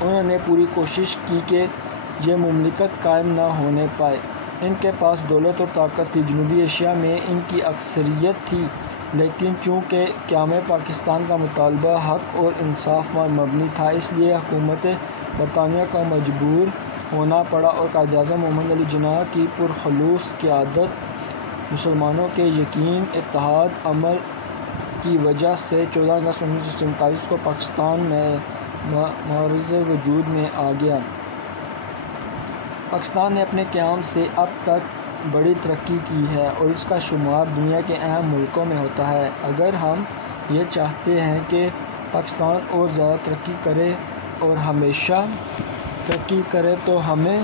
انہوں نے پوری کوشش کی کہ یہ مملکت قائم نہ ہونے پائے۔ ان کے پاس دولت اور طاقت تھی، جنوبی ایشیا میں ان کی اکثریت تھی، لیکن چونکہ قیام پاکستان کا مطالبہ حق اور انصاف پر مبنی تھا، اس لیے حکومت برطانیہ کو مجبور ہونا پڑا اور قائد اعظم محمد علی جناح کی پرخلوص قیادت، مسلمانوں کے یقین، اتحاد عمل کی وجہ سے 14 اگست 1947 کو پاکستان معرض وجود میں آ گیا۔ پاکستان نے اپنے قیام سے اب تک بڑی ترقی کی ہے اور اس کا شمار دنیا کے اہم ملکوں میں ہوتا ہے۔ اگر ہم یہ چاہتے ہیں کہ پاکستان اور زیادہ ترقی کرے اور ہمیشہ ترقی کرے تو ہمیں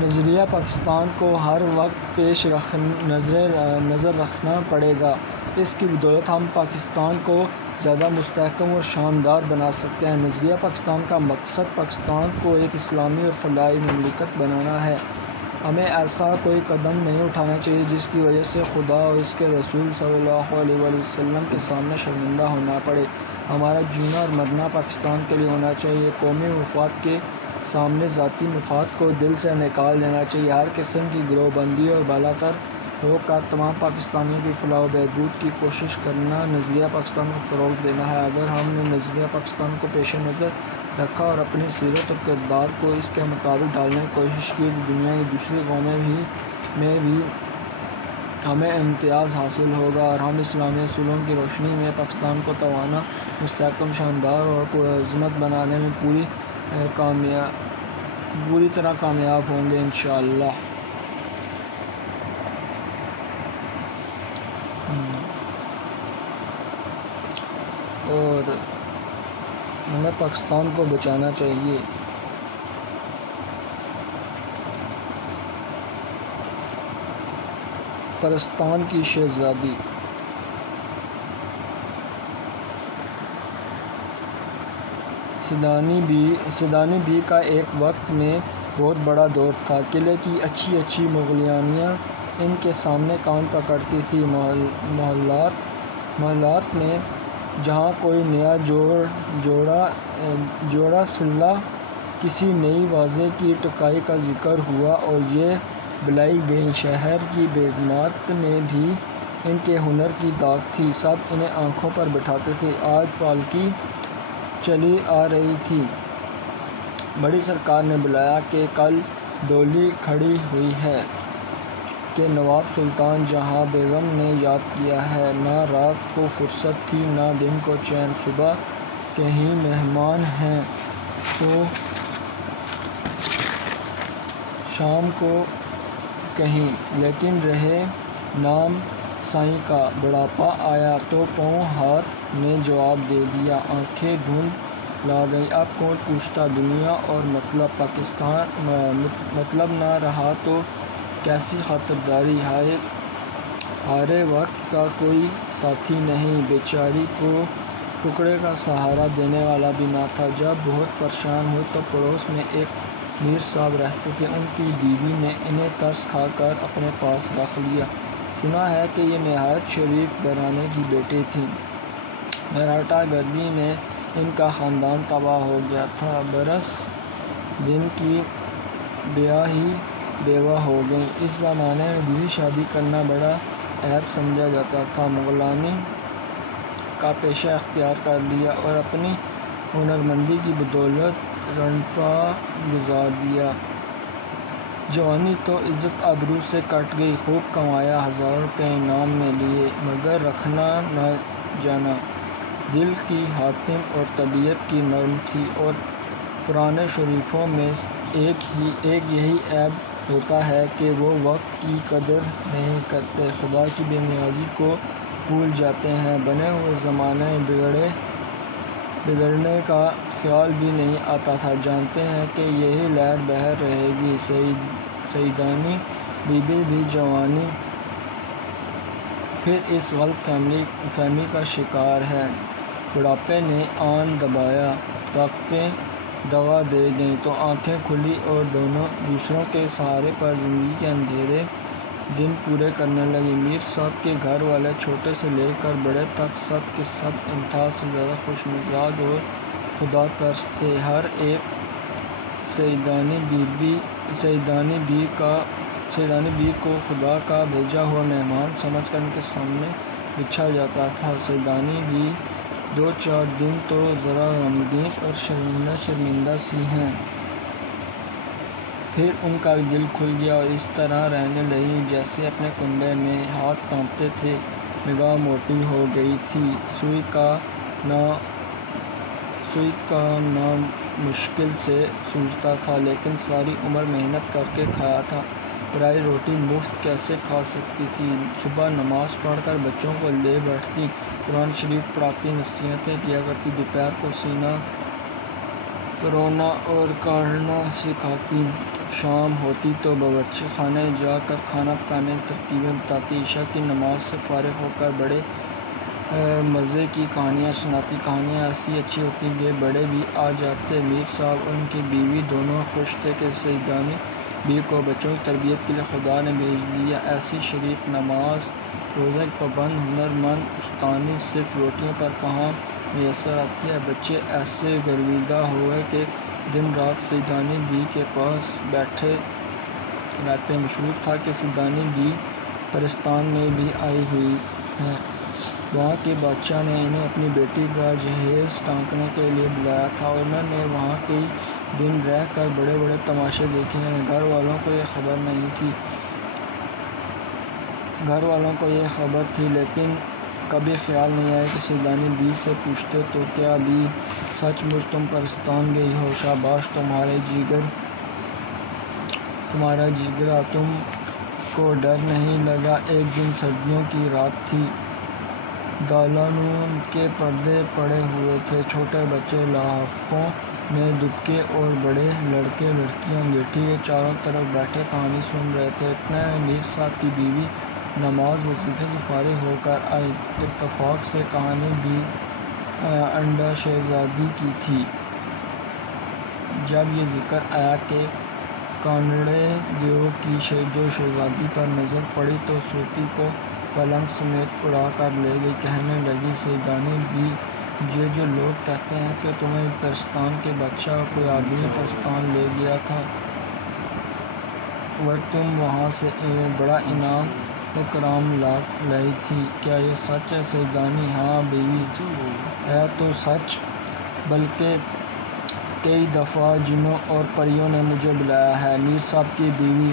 نظریہ پاکستان کو ہر وقت پیش نظر رکھنا پڑے گا۔ اس کی بدولت ہم پاکستان کو زیادہ مستحکم اور شاندار بنا سکتے ہیں۔ نظریہ پاکستان کا مقصد پاکستان کو ایک اسلامی اور فلاحی مملکت بنانا ہے۔ ہمیں ایسا کوئی قدم نہیں اٹھانا چاہیے جس کی وجہ سے خدا اور اس کے رسول صلی اللہ علیہ وسلم کے سامنے شرمندہ ہونا پڑے۔ ہمارا جینا اور مرنا پاکستان کے لیے ہونا چاہیے۔ قومی مفاد کے سامنے ذاتی مفاد کو دل سے نکال دینا چاہیے۔ ہر قسم کی گروہ بندی اور بالا تر ہو کر تمام پاکستانیوں کی فلاح و بہبود کی کوشش کرنا نظریہ پاکستان کو فروغ دینا ہے۔ اگر ہم نے نظریہ پاکستان کو پیش نظر رکھا اور اپنی سیرت اور کردار کو اس کے مطابق ڈالنے کی کوشش کی تو دنیا کی دوسری قوموں میں بھی ہمیں امتیاز حاصل ہوگا اور ہم اسلامی اصولوں کی روشنی میں پاکستان کو توانا، مستحکم، شاندار اور پرعظمت بنانے میں پوری طرح کامیاب ہوں گے انشاءاللہ۔ اور ہمیں پاکستان کو بچانا چاہیے۔ پرستان کی شہزادی سیدانی بی کا ایک وقت میں بہت بڑا دور تھا۔ قلعے کی اچھی اچھی مغلیانیاں ان کے سامنے کان پکڑتی تھیں۔ محلات میں جہاں کوئی نیا جوڑا صلہ، کسی نئی واضح کی ٹکائی کا ذکر ہوا اور یہ بلائی گئیں۔ شہر کی بیگمات میں بھی ان کے ہنر کی داغ تھی، سب انہیں آنکھوں پر بٹھاتے تھے۔ آج پالکی چلی آ رہی تھی، بڑی سرکار نے بلایا کہ کل ڈولی کھڑی ہوئی ہے کہ نواب سلطان جہاں بیگم نے یاد کیا ہے۔ نہ رات کو فرصت تھی نہ دن کو چین، صبح کہیں مہمان ہیں تو شام کو کہیں، لیکن رہے نام سائیں کا۔ بڑھاپا آیا تو پاؤں ہاتھ نے جواب دے دیا، آنکھیں دھند لا گئیں۔ اب کون پوچھتا دنیا اور مطلب نہ رہا تو کیسی خاطرداری، ہارے وقت کا کوئی ساتھی نہیں، بیچاری کو ٹکڑے کا سہارا دینے والا بھی نہ تھا۔ جب بہت پریشان ہوئی تو پڑوس میں ایک میر صاحب رہتے تھے، ان کی بیوی نے انہیں ترس کھا کر اپنے پاس رکھ لیا۔ سنا ہے کہ یہ نہایت شریف گھرانے کی بیٹی تھیں، مراٹھا گردی میں ان کا خاندان تباہ ہو گیا تھا، برس دن کی بیوہ ہو گئیں۔ اس زمانے میں دوسری شادی کرنا بڑا عیب سمجھا جاتا تھا۔ مغلانی کا پیشہ اختیار کر لیا اور اپنی ہنرمندی کی بدولت رنپا گزار دیا۔ جوانی تو عزت آبرو سے کٹ گئی، خوب کمایا، ہزاروں روپے انعام میں لیے، مگر رکھنا نہ جانا۔ دل کی حاتم اور طبیعت کی نرم تھی، اور پرانے شریفوں میں ایک یہی عیب ہوتا ہے کہ وہ وقت کی قدر نہیں کرتے، خدا کی بے نیازی کو بھول جاتے ہیں، بنے ہوئے زمانے میں بگڑنے کا خیال بھی نہیں آتا تھا، جانتے ہیں کہ یہی لہر بہہ رہے گی۔ سیدانی بی بی بھی جوانی پھر اس غلط فہمی کا شکار ہے۔ بڑھاپے نے آن دبایا، طاقتیں دغا دے گئیں تو آنکھیں کھلی اور دوسروں کے سہارے پر زندگی کے اندھیرے دن پورے کرنے لگی۔ میر صاحب کے گھر والے چھوٹے سے لے کر بڑے تک سب کے سب انتہا سے زیادہ خوش مزاج اور خدا ترس تھے۔ ہر ایک سیدانی بی کو خدا کا بھیجا ہوا مہمان سمجھ کر ان کے سامنے بچھا جاتا تھا۔ سیدانی بی دو چار دن تو ذرا غمگین اور شرمندہ سی ہیں، پھر ان کا بھی دل کھل گیا اور اس طرح رہنے لگیں جیسے اپنے کنبے میں۔ ہاتھ کانپتے تھے، نگاہ موٹی ہو گئی تھی، سوئی کا نام مشکل سے سوجتا تھا، لیکن ساری عمر محنت کر کے کھایا تھا، پرائی روٹی مفت کیسے کھا سکتی تھی؟ صبح نماز پڑھ کر بچوں کو لے بیٹھتی، قرآن شریف پڑھاتی، نصیحتیں کیا کرتی، دوپہر کو سینا پرونا اور کاڑھنا سکھاتی، شام ہوتی تو باورچی خانے جا کر کھانا پکانے کی ترکیبیں بتاتی، عشاء کی نماز سے فارغ ہو کر بڑے مزے کی کہانیاں سناتی۔ کہانیاں ایسی اچھی ہوتی کہ بڑے بھی آ جاتے۔ میر صاحب اور ان کی بیوی دونوں خوش تھے کہ سیدانی بی کو بچوں کی تربیت کے لیے خدا نے بھیج دیا۔ ایسی شریف، نماز روزہ کی پابند، ہنر مند استانی صرف روٹیوں پر کہاں میسر آتی ہے۔ بچے ایسے گرویدہ ہوئے کہ دن رات سیدانی بی کے پاس بیٹھے رہتے۔ مشہور تھا کہ سیدانی بی پرستان میں بھی آئی ہوئی ہیں۔ وہاں کے بادشاہ نے انہیں اپنی بیٹی کا جہیز ٹانکنے کے لیے بلایا تھا۔ انہوں نے وہاں کئی دن رہ کر بڑے بڑے تماشے دیکھے ہیں۔ گھر والوں کو یہ خبر تھی لیکن کبھی خیال نہیں آیا کہ سیدانی بی سے پوچھتے تو کیا بی سچ مچ تم پرستان گئی ہو؟ شاباش تمہارا جگرا، تم کو ڈر نہیں لگا؟ ایک دن سردیوں کی رات تھی، دالانوں کے پردے پڑے ہوئے تھے، چھوٹے بچے لحافوں میں دبکے اور بڑے لڑکے لڑکیاں انگیٹھی کے چاروں طرف بیٹھے کہانی سن رہے تھے۔ اتنے میں میر صاحب کی بیوی نماز وظیفے سے فارغ ہو کر آئی۔ اتفاق سے کہانی بھی انڈا شہزادی کی تھی۔ جب یہ ذکر آیا کہ کانڑے دیو کی جو شہزادی پر نظر پڑی تو سوٹی کو پلنگ سمیت اڑا کر لے گئی۔ کہنے لگی، سیدانی بی، یہ جو لوگ کہتے ہیں کہ تمہیں پرستان کے بادشاہ کوئی آدمی پرستان لے گیا تھا اور تم وہاں سے بڑا انعام اکرام لائی تھی، کیا یہ سچ ہے؟ سیدانی: ہاں بیوی، ہے تو سچ، بلکہ کئی دفعہ جنوں اور پریوں نے مجھے بلایا ہے۔ میر صاحب کی بیوی: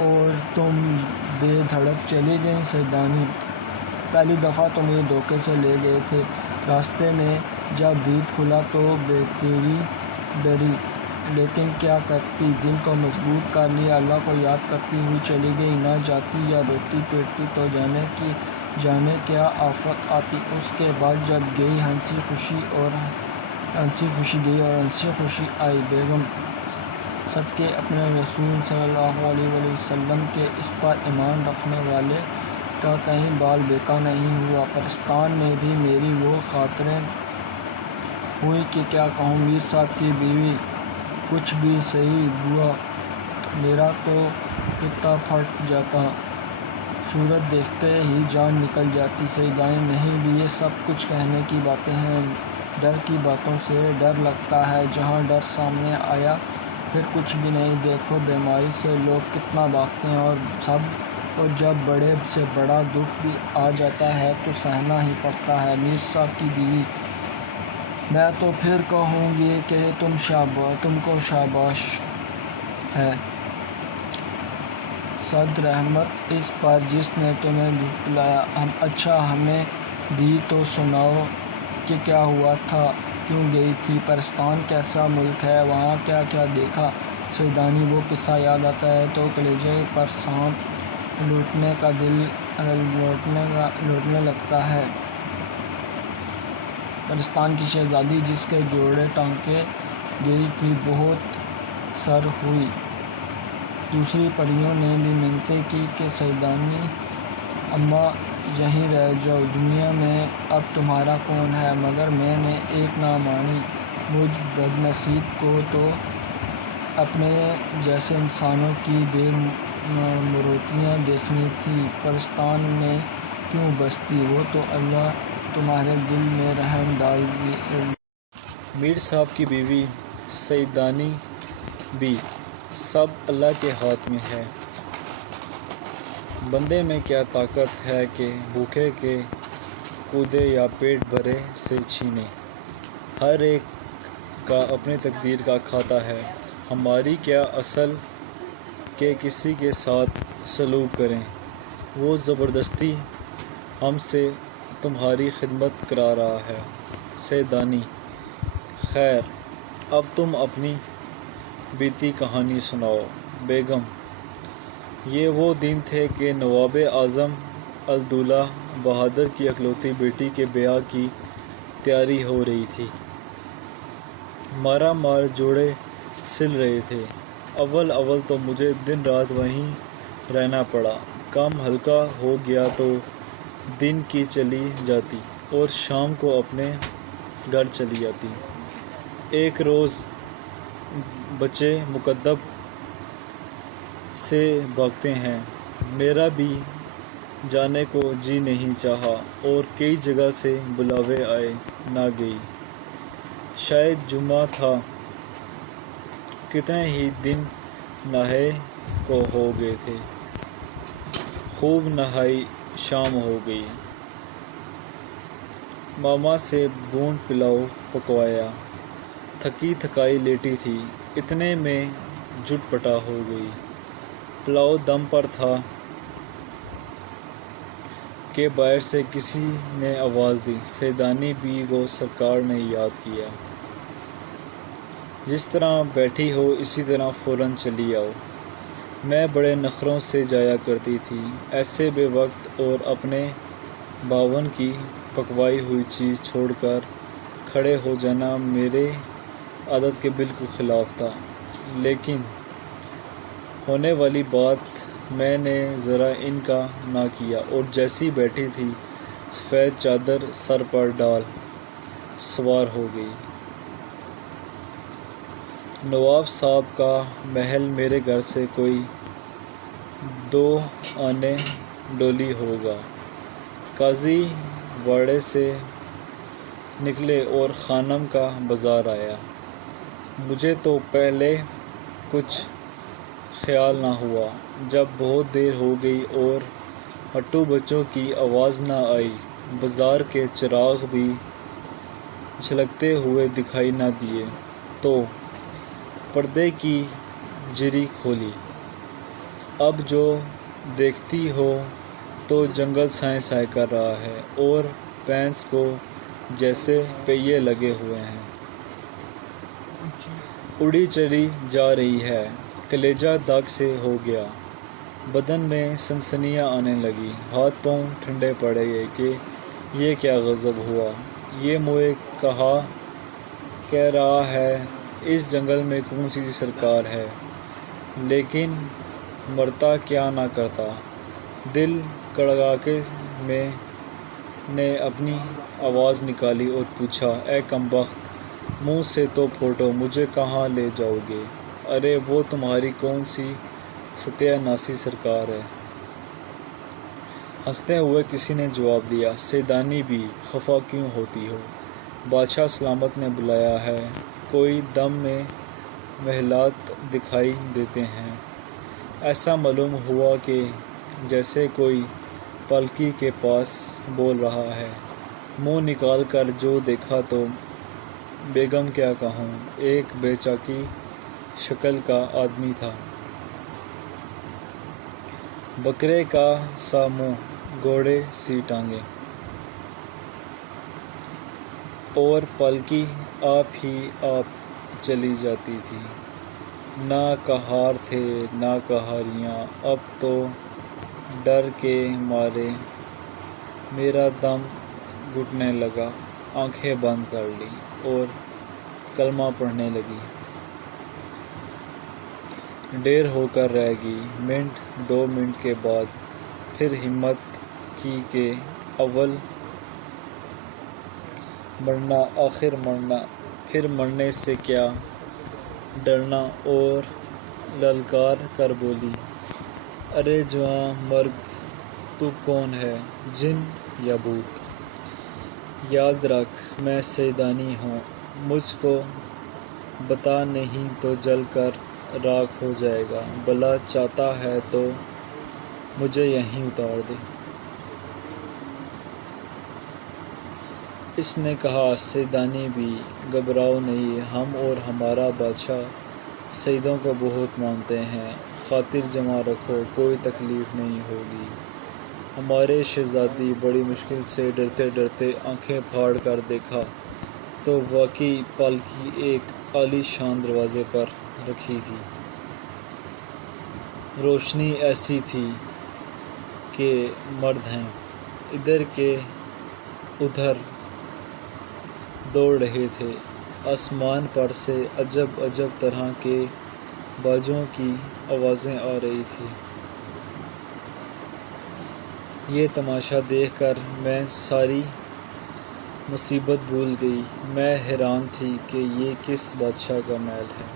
اور تم بے دھڑک چلی گئیں؟ سیدانی: پہلی دفعہ تو مجھے دھوکے سے لے گئے تھے، راستے میں جب بھیت کھلا تو بیتیری ڈری، لیکن کیا کرتی، دل کو مضبوط کر لیا، اللہ کو یاد کرتی ہوئی چلی گئی، نہ جاتی یا روتی پیٹتی تو جانے کیا آفت آتی۔ اس کے بعد جب گئی ہنسی خوشی گئی اور ہنسی خوشی آئی۔ بیگم: صدقے اپنے رسول صلی اللہ علیہ وآلہ وسلم کے، اس پر ایمان رکھنے والے کا کہیں بال بیکا نہیں ہوا۔ پرستان میں بھی میری وہ خاطریں ہوئیں کہ کیا کہوں۔ میر صاحب کی بیوی: کچھ بھی سہی بوا، میرا تو پتا پھٹ جاتا، صورت دیکھتے ہی جان نکل جاتی۔ سیدانی: نہیں بھی، یہ سب کچھ کہنے کی باتیں ہیں، ڈر کی باتوں سے ڈر لگتا ہے، جہاں ڈر سامنے آیا پھر کچھ بھی نہیں۔ دیکھو بیماری سے لوگ کتنا بھاگتے ہیں، اور جب بڑے سے بڑا دکھ بھی آ جاتا ہے تو سہنا ہی پڑتا ہے۔ میر صاحب کی بیوی: میں تو پھر کہوں گی کہ تم کو شاباش ہے، صد رحمت اس پر جس نے تمہیں دودھ پلایا۔ اچھا ہمیں بھی تو سناؤ کہ کیا ہوا تھا، کیوں گئی تھی پرستان، کیسا ملک ہے، وہاں کیا کیا دیکھا؟ سیدانی: وہ قصہ یاد آتا ہے تو کلیجے پر سانپ لوٹنے کا دل لوٹنے لگتا ہے۔ پرستان کی شہزادی جس کے جوڑے ٹانکے گئی تھی بہت سر ہوئی۔ دوسری پریوں نے بھی منتیں کی کہ سیدانی اماں یہیں رہ جاؤ، دنیا میں اب تمہارا کون ہے، مگر میں نے ایک نہ مانی۔ مجھ بدنصیب کو تو اپنے جیسے انسانوں کی بے مروتیاں دیکھنی تھی، پرستان میں کیوں بستی، وہ تو اللہ تمہارے دل میں رحم ڈال دے۔ میر صاحب کی بیوی سیدانی بی: سب اللہ کے ہاتھ میں ہے، بندے میں کیا طاقت ہے کہ بھوکے کے کودے یا پیٹ بھرے سے چھینے، ہر ایک کا اپنی تقدیر کا کھاتا ہے، ہماری کیا اصل کہ کسی کے ساتھ سلوک کریں، وہ زبردستی ہم سے تمہاری خدمت کرا رہا ہے۔ سیدانی: خیر، اب تم اپنی بیتی کہانی سناؤ۔ بیگم: یہ وہ دن تھے کہ نواب اعظم الدولہ بہادر کی اکلوتی بیٹی کے بیاہ کی تیاری ہو رہی تھی۔ مارا مار جوڑے سل رہے تھے۔ اول تو مجھے دن رات وہیں رہنا پڑا۔ کام ہلکا ہو گیا تو دن کی چلی جاتی اور شام کو اپنے گھر چلی جاتی۔ ایک روز بچے مکتب سے بھاگتے ہیں، میرا بھی جانے کو جی نہیں چاہا اور کئی جگہ سے بلاوے آئے، نہ گئی۔ شاید جمعہ تھا، کتنے ہی دن نہائے کو ہو گئے تھے۔ خوب نہائی، شام ہو گئی۔ ماما سے بونڈ پلاؤ پکوایا۔ تھکی تھکائی لیٹی تھی، اتنے میں جھٹ پٹا ہو گئی۔ پلاؤ دم پر تھا کہ باہر سے کسی نے آواز دی، سیدانی بی کو سرکار نے یاد کیا۔ جس طرح بیٹھی ہو اسی طرح فوراً چلی آؤ۔ میں بڑے نخروں سے جایا کرتی تھی۔ ایسے بے وقت اور اپنے بھاون کی پکوائی ہوئی چیز چھوڑ کر کھڑے ہو جانا میرے عادت کے بالکل خلاف تھا، لیکن ہونے والی بات میں نے ذرا انکار نہ کیا اور جیسی بیٹھی تھی سفید چادر سر پر ڈال سوار ہو گئی۔ نواب صاحب کا محل میرے گھر سے کوئی 2 آنے ڈولی ہوگا۔ قاضی واڑے سے نکلے اور خانم کا بازار آیا۔ مجھے تو پہلے کچھ خیال نہ ہوا، جب بہت دیر ہو گئی اور ہٹو بچوں کی آواز نہ آئی، بازار کے چراغ بھی جھلکتے ہوئے دکھائی نہ دیے، تو پردے کی جری کھولی۔ اب جو دیکھتی ہو تو جنگل سائیں سائیں کر رہا ہے اور بھینس کو جیسے پہیے لگے ہوئے ہیں، اڑی چلی جا رہی ہے۔ کلیجہ داغ سے ہو گیا، بدن میں سنسنیاں آنے لگیں، ہاتھ پاؤں ٹھنڈے پڑ گئے کہ یہ کیا غضب ہوا۔ یہ مجھے کہہ رہا ہے اس جنگل میں کون سی سرکار ہے، لیکن مرتا کیا نہ کرتا۔ دل کڑاکے میں نے اپنی آواز نکالی اور پوچھا، اے کم بخت، منہ سے تو پھوٹو، مجھے کہاں لے جاؤ گے؟ ارے وہ تمہاری کون سی ستیہ ناسی سرکار ہے؟ ہنستے ہوئے کسی نے جواب دیا، سیدانی بی، خفا کیوں ہوتی ہو؟ بادشاہ سلامت نے بلایا ہے۔ کوئی دم میں محلات دکھائی دیتے ہیں۔ ایسا معلوم ہوا کہ جیسے کوئی پالکی کے پاس بول رہا ہے۔ منہ نکال کر جو دیکھا تو بیگم کیا کہوں، ایک بے چاکی شکل کا آدمی تھا۔ بکرے کا سا منہ، گھوڑے سی ٹانگیں، اور پالکی آپ ہی آپ چلی جاتی تھی۔ نہ کہار تھے نہ کہاریاں۔ اب تو ڈر کے مارے میرا دم گھٹنے لگا، آنکھیں بند کر لیں اور کلمہ پڑھنے لگی۔ ڈیر ہو کر رہ گئی۔ منٹ 2 منٹ کے بعد پھر ہمت کی کہ اول مرنا آخر مرنا، پھر مرنے سے کیا ڈرنا، اور للکار کر بولی، ارے جواں مرگ، تو کون ہے، جن یا بھوت؟ یاد رکھ میں سیدانی ہوں، مجھ کو بتا نہیں تو جل کر راکھ ہو جائے گا، بھلا چاہتا ہے تو مجھے یہیں اتار دے۔ اس نے کہا، سیدانی بی، گھبراؤ نہیں، ہم اور ہمارا بادشاہ شہیدوں کو بہت مانتے ہیں، خاطر جمع رکھو، کوئی تکلیف نہیں ہوگی۔ ہمارے شہزادی بڑی مشکل سے ڈرتے ڈرتے آنکھیں پھاڑ کر دیکھا تو واقعی پالکی ایک عالی شان دروازے پر رکھی تھی۔ روشنی ایسی تھی کے مرد ہیں، ادھر کے ادھر دوڑ رہے تھے۔ آسمان پر سے عجب عجب طرح کے باجوں کی آوازیں آ رہی تھیں۔ یہ تماشا دیکھ کر میں ساری مصیبت بھول گئی۔ میں حیران تھی کہ یہ کس بادشاہ کا محل ہے۔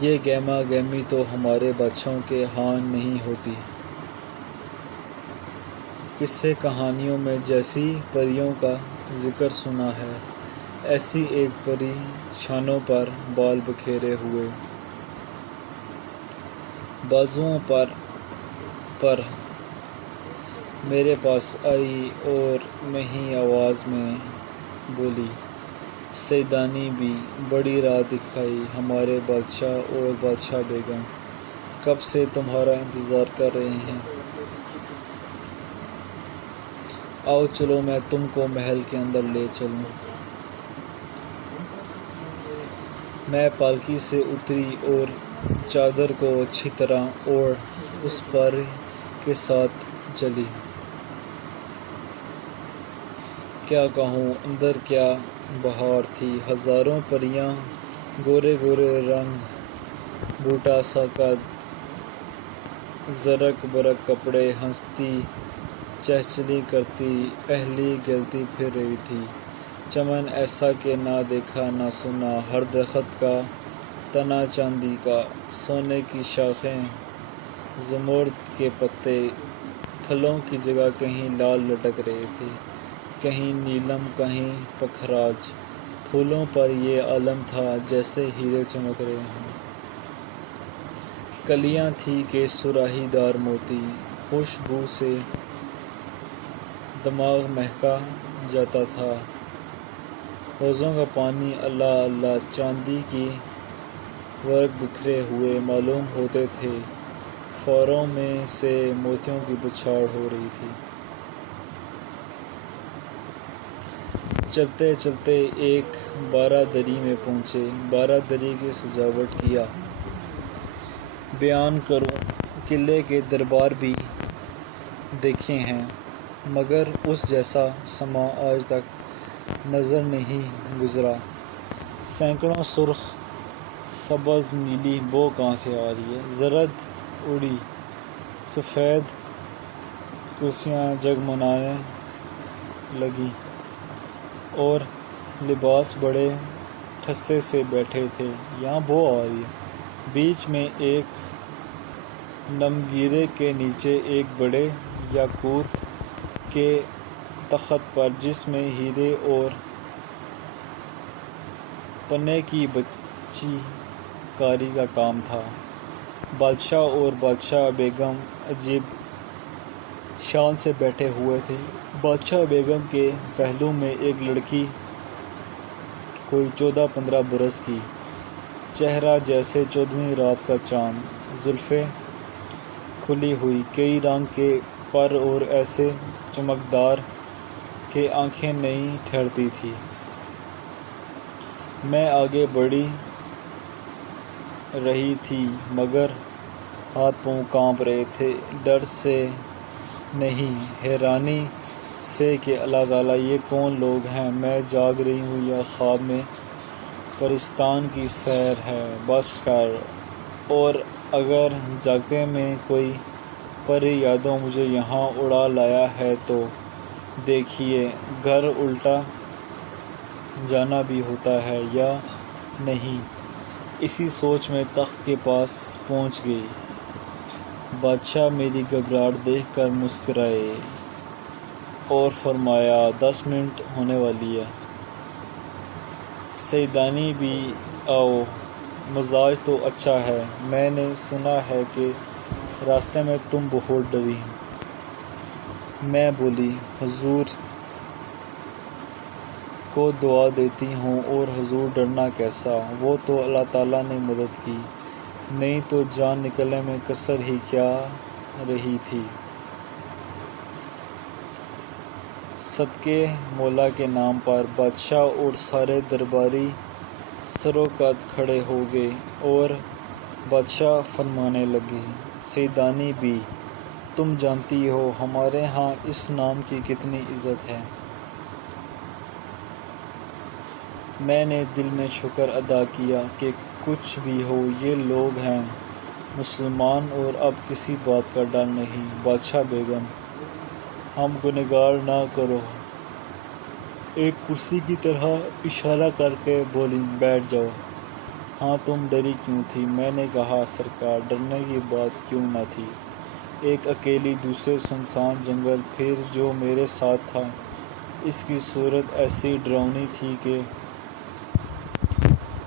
یہ گہما گہمی تو ہمارے بادشاہوں کے ہاں نہیں ہوتی۔ قصے کہانیوں میں جیسی پریوں کا ذکر سنا ہے، ایسی ایک پری شانوں پر بال بکھیرے ہوئے، بازوؤں پر میرے پاس آئی اور مہی آواز میں بولی، سیدانی بھی بڑی رات دکھائی، ہمارے بادشاہ اور بادشاہ بیگم کب سے تمہارا انتظار کر رہے ہیں۔ آؤ چلو میں تم کو محل کے اندر لے چلوں۔ میں پالکی سے اتری اور چادر کو اچھی طرح اوڑھ اس پری کے ساتھ چلی۔ کیا کہوں، اندر کیا بہار تھی، ہزاروں پریاں، گورے گورے رنگ، بوٹا سا قد، زرق برق کپڑے، ہنستی چہچہائی کرتی، اہلی گلتی پھر رہی تھیں۔ چمن ایسا کہ نہ دیکھا نہ سنا، ہر درخت کا تنا چاندی کا، سونے کی شاخیں، زمرد کے پتے، پھلوں کی جگہ کہیں لال لٹک رہے تھے، کہیں نیلم، کہیں پکھراج۔ پھولوں پر یہ عالم تھا جیسے ہیرے چمک رہے ہوں۔ کلیاں تھیں کہ سراہی دار موتی، خوشبو سے دماغ مہکا جاتا تھا۔ حوضوں کا پانی اللہ اللہ، چاندی کے ورق بکھرے ہوئے معلوم ہوتے تھے، فواروں میں سے موتیوں کی بچھاڑ ہو رہی تھی۔ چلتے چلتے ایک بارہ دری میں پہنچے۔ بارہ دری کی سجاوٹ کیا بیان کروں، قلعے کے دربار بھی دیکھے ہیں، مگر اس جیسا سما آج تک نظر نہیں گزرا۔ سینکڑوں سرخ، سبز، نیلی بو کہاں سے آ رہی ہے؟ زرد اڑی، سفید کرسیاں جگمگانے لگیں اور لباس بڑے ٹھسے سے بیٹھے تھے۔ یہاں بو آ رہی ہے۔ بیچ میں ایک نمگیرے کے نیچے ایک بڑے یاقوت کے تخت پر، جس میں ہیرے اور پنے کی بچی کاری کا کام تھا، بادشاہ اور بادشاہ بیگم عجیب شان سے بیٹھے ہوئے تھے۔ بادشاہ بیگم کے پہلو میں ایک لڑکی، کوئی 14-15 برس کی، چہرہ جیسے 14ویں رات کا چاند، زلفیں کھلی ہوئی، کئی رنگ کے پر اور ایسے چمکدار کہ آنکھیں نہیں ٹھہرتی تھیں۔ میں آگے بڑھ رہی تھی مگر ہاتھ پاؤں کانپ رہے تھے، ڈر سے نہیں، حیرانی سے کہ اللہ تعالیٰ، یہ کون لوگ ہیں؟ میں جاگ رہی ہوں یا خواب میں؟ پرستان کی سیر ہے، بس کر۔ اور اگر جاگتے میں کوئی پری یادوں مجھے یہاں اڑا لایا ہے تو دیکھیے، گھر الٹا جانا بھی ہوتا ہے یا نہیں؟ اسی سوچ میں تخت کے پاس پہنچ گئی۔ بادشاہ میری گھبراہٹ دیکھ کر مسکرائے اور فرمایا، 10 منٹ ہونے والی ہیں، سیدانی بھی آؤ، مزاج تو اچھا ہے، میں نے سنا ہے کہ راستے میں تم بہت ڈری۔ میں بولی، حضور کو دعا دیتی ہوں اور حضور ڈرنا کیسا؟ وہ تو اللہ تعالیٰ نے مدد کی، نہیں تو جان نکلنے میں کسر ہی کیا رہی تھی۔ صدقے مولا کے نام پر۔ بادشاہ اور سارے درباری سرو قد کھڑے ہو گئے اور بادشاہ فرمانے لگے، سیدانی بی، تم جانتی ہو ہمارے ہاں اس نام کی کتنی عزت ہے۔ میں نے دل میں شکر ادا کیا کہ کچھ بھی ہو یہ لوگ ہیں مسلمان اور اب کسی بات کا ڈر نہیں۔ بادشاہ بیگم ہم گنہگار نہ کرو، ایک کرسی کی طرح اشارہ کر کے بولیں بیٹھ جاؤ۔ ہاں تم ڈری کیوں تھی؟ میں نے کہا سرکار ڈرنے کی بات کیوں نہ تھی، ایک اکیلی دوسرے سنسان جنگل، پھر جو میرے ساتھ تھا اس کی صورت ایسی ڈراؤنی تھی کہ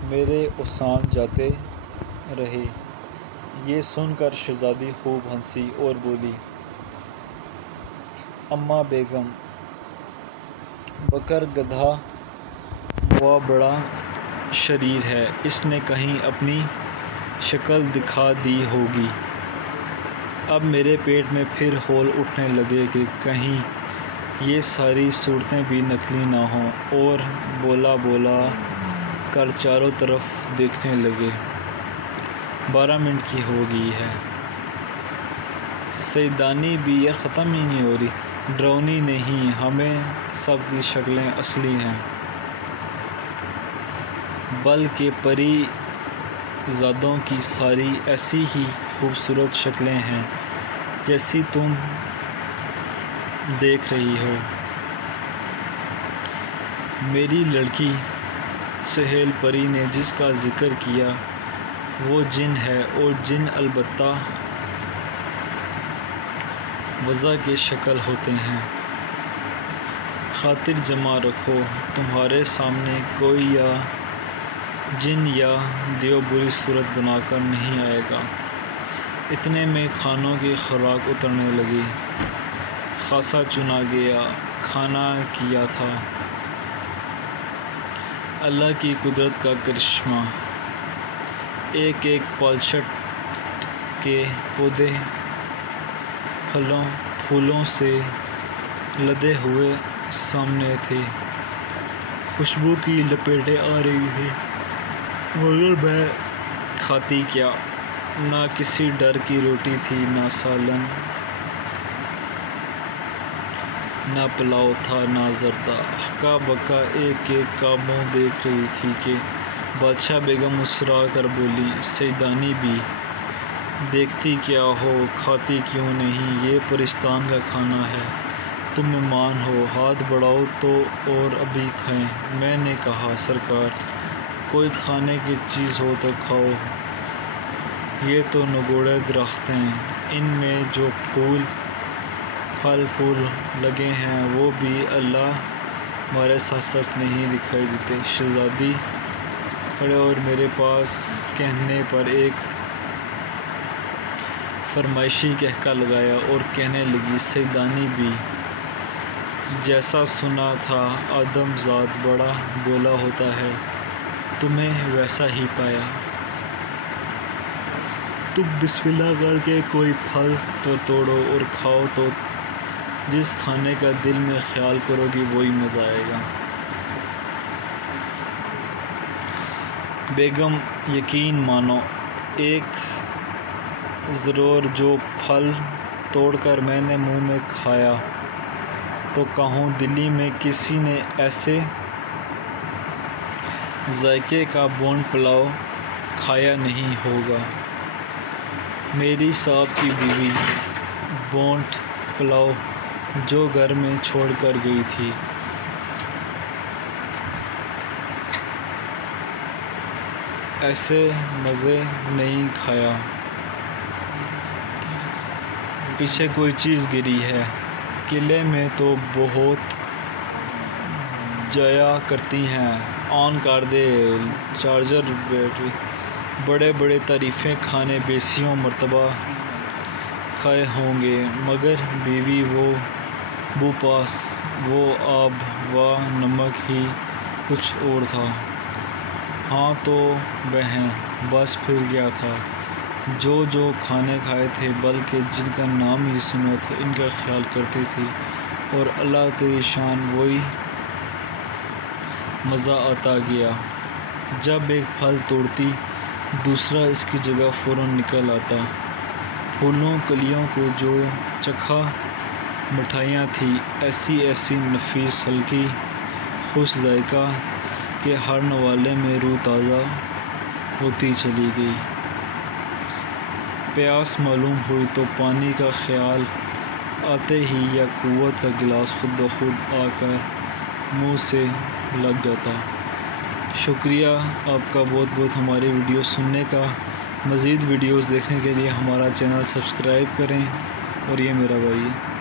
میرے اعصاب جاتے رہے۔ یہ سن کر شہزادی خوب ہنسی اور بولی اماں بیگم بکر گدھا ہوا بڑا شریر ہے، اس نے کہیں اپنی شکل دکھا دی ہوگی۔ اب میرے پیٹ میں پھر ہول اٹھنے لگے کہ کہیں یہ ساری صورتیں بھی نقلی نہ ہوں، اور بولا بولا کر چاروں طرف دیکھنے لگے۔ 12 منٹ کی ہو گئی ہے۔ سیدانی بھی یہ ختم ہی نہیں ہو رہی۔ ڈراؤنی نہیں، ہمیں سب کی شکلیں اصلی ہیں، بلکہ پری زادوں کی ساری ایسی ہی خوبصورت شکلیں ہیں جیسی تم دیکھ رہی ہو۔ میری لڑکی سہیل پری نے جس کا ذکر کیا وہ جن ہے، اور جن البتہ وضع کے شکل ہوتے ہیں۔ خاطر جمع رکھو تمہارے سامنے کوئی یا جن یا دیو بری صورت بنا کر نہیں آئے گا۔ اتنے میں کھانوں کی خوراک اترنے لگی، خاصا چنا گیا، کھانا کیا تھا۔ اللہ کی قدرت کا کرشمہ، ایک ایک پالچٹ کے پودے پھولوں سے لدے ہوئے سامنے تھے، خوشبو کی لپیٹیں آ رہی تھیں، مگر میں کھاتی کیا؟ نہ کسی ڈر کی روٹی تھی، نہ سالن، نہ پلاؤ تھا، نہ زردہ۔ ہکا بکا ایک ایک کا منہ دیکھ رہی تھی کہ بادشاہ بیگم مسکرا کر بولی سیدانی بی، دیکھتی کیا ہو، کھاتی کیوں نہیں؟ یہ پرستان کا کھانا ہے، تم مہمان ہو، ہاتھ بڑھاؤ تو اور ابھی کھائیں۔ میں نے کہا سرکار کوئی کھانے کی چیز ہو تو کھاؤ، یہ تو نگوڑے درخت ہیں، ان میں جو پھل پھول لگے ہیں وہ بھی اللہ ہمارے ساتھ سچ نہیں دکھائی دیتے۔ شہزادی کھڑے اور میرے پاس کہنے پر ایک فرمائشی قہقہ لگایا اور کہنے لگی سیدانی بی، جیسا سنا تھا آدم زاد بڑا بولا ہوتا ہے، تمہیں ویسا ہی پایا۔ تم بسم اللہ کر کے کوئی پھل تو توڑو اور کھاؤ، تو جس کھانے کا دل میں خیال کرو گی وہی مزہ آئے گا۔ بیگم یقین مانو، ایک ضرور جو پھل توڑ کر میں نے منہ میں کھایا تو کہوں دلی میں کسی نے ایسے ذائقے کا بونڈ پلاؤ کھایا نہیں ہوگا۔ میری صاحب کی بیوی بونڈ پلاؤ جو گھر میں چھوڑ کر گئی تھی، ایسے مزے نہیں کھایا۔ پیچھے کوئی چیز گری ہے، قلعے میں تو بہت جایا کرتی ہیں، آن کر دے چارجر بیٹری، بڑے بڑے تعریفیں کھانے بیسیوں مرتبہ کھائے ہوں گے، مگر بیوی وہ بو پاس، وہ آب و نمک ہی کچھ اور تھا۔ ہاں تو بہن بس پھر کیا تھا، جو کھانے کھائے تھے بلکہ جن کا نام ہی سنا تھا ان کا خیال کرتی تھی، اور اللہ تیری شان وہی مزہ آتا گیا۔ جب ایک پھل توڑتی دوسرا اس کی جگہ فوراً نکل آتا، پھولوں کلیوں کو جو چکھا مٹھائیاں تھیں، ایسی ایسی نفیس ہلکی خوش ذائقہ کہ ہر نوالے میں روح تازہ ہوتی چلی گئی۔ پیاس معلوم ہوئی تو پانی کا خیال آتے ہی یا قوت کا گلاس خود بخود آ کر منہ سے لگ جاتا۔ شکریہ آپ کا بہت بہت ہماری ویڈیو سننے کا۔ مزید ویڈیوز دیکھنے کے لیے ہمارا چینل سبسکرائب کریں، اور یہ میرا بھائی ہے۔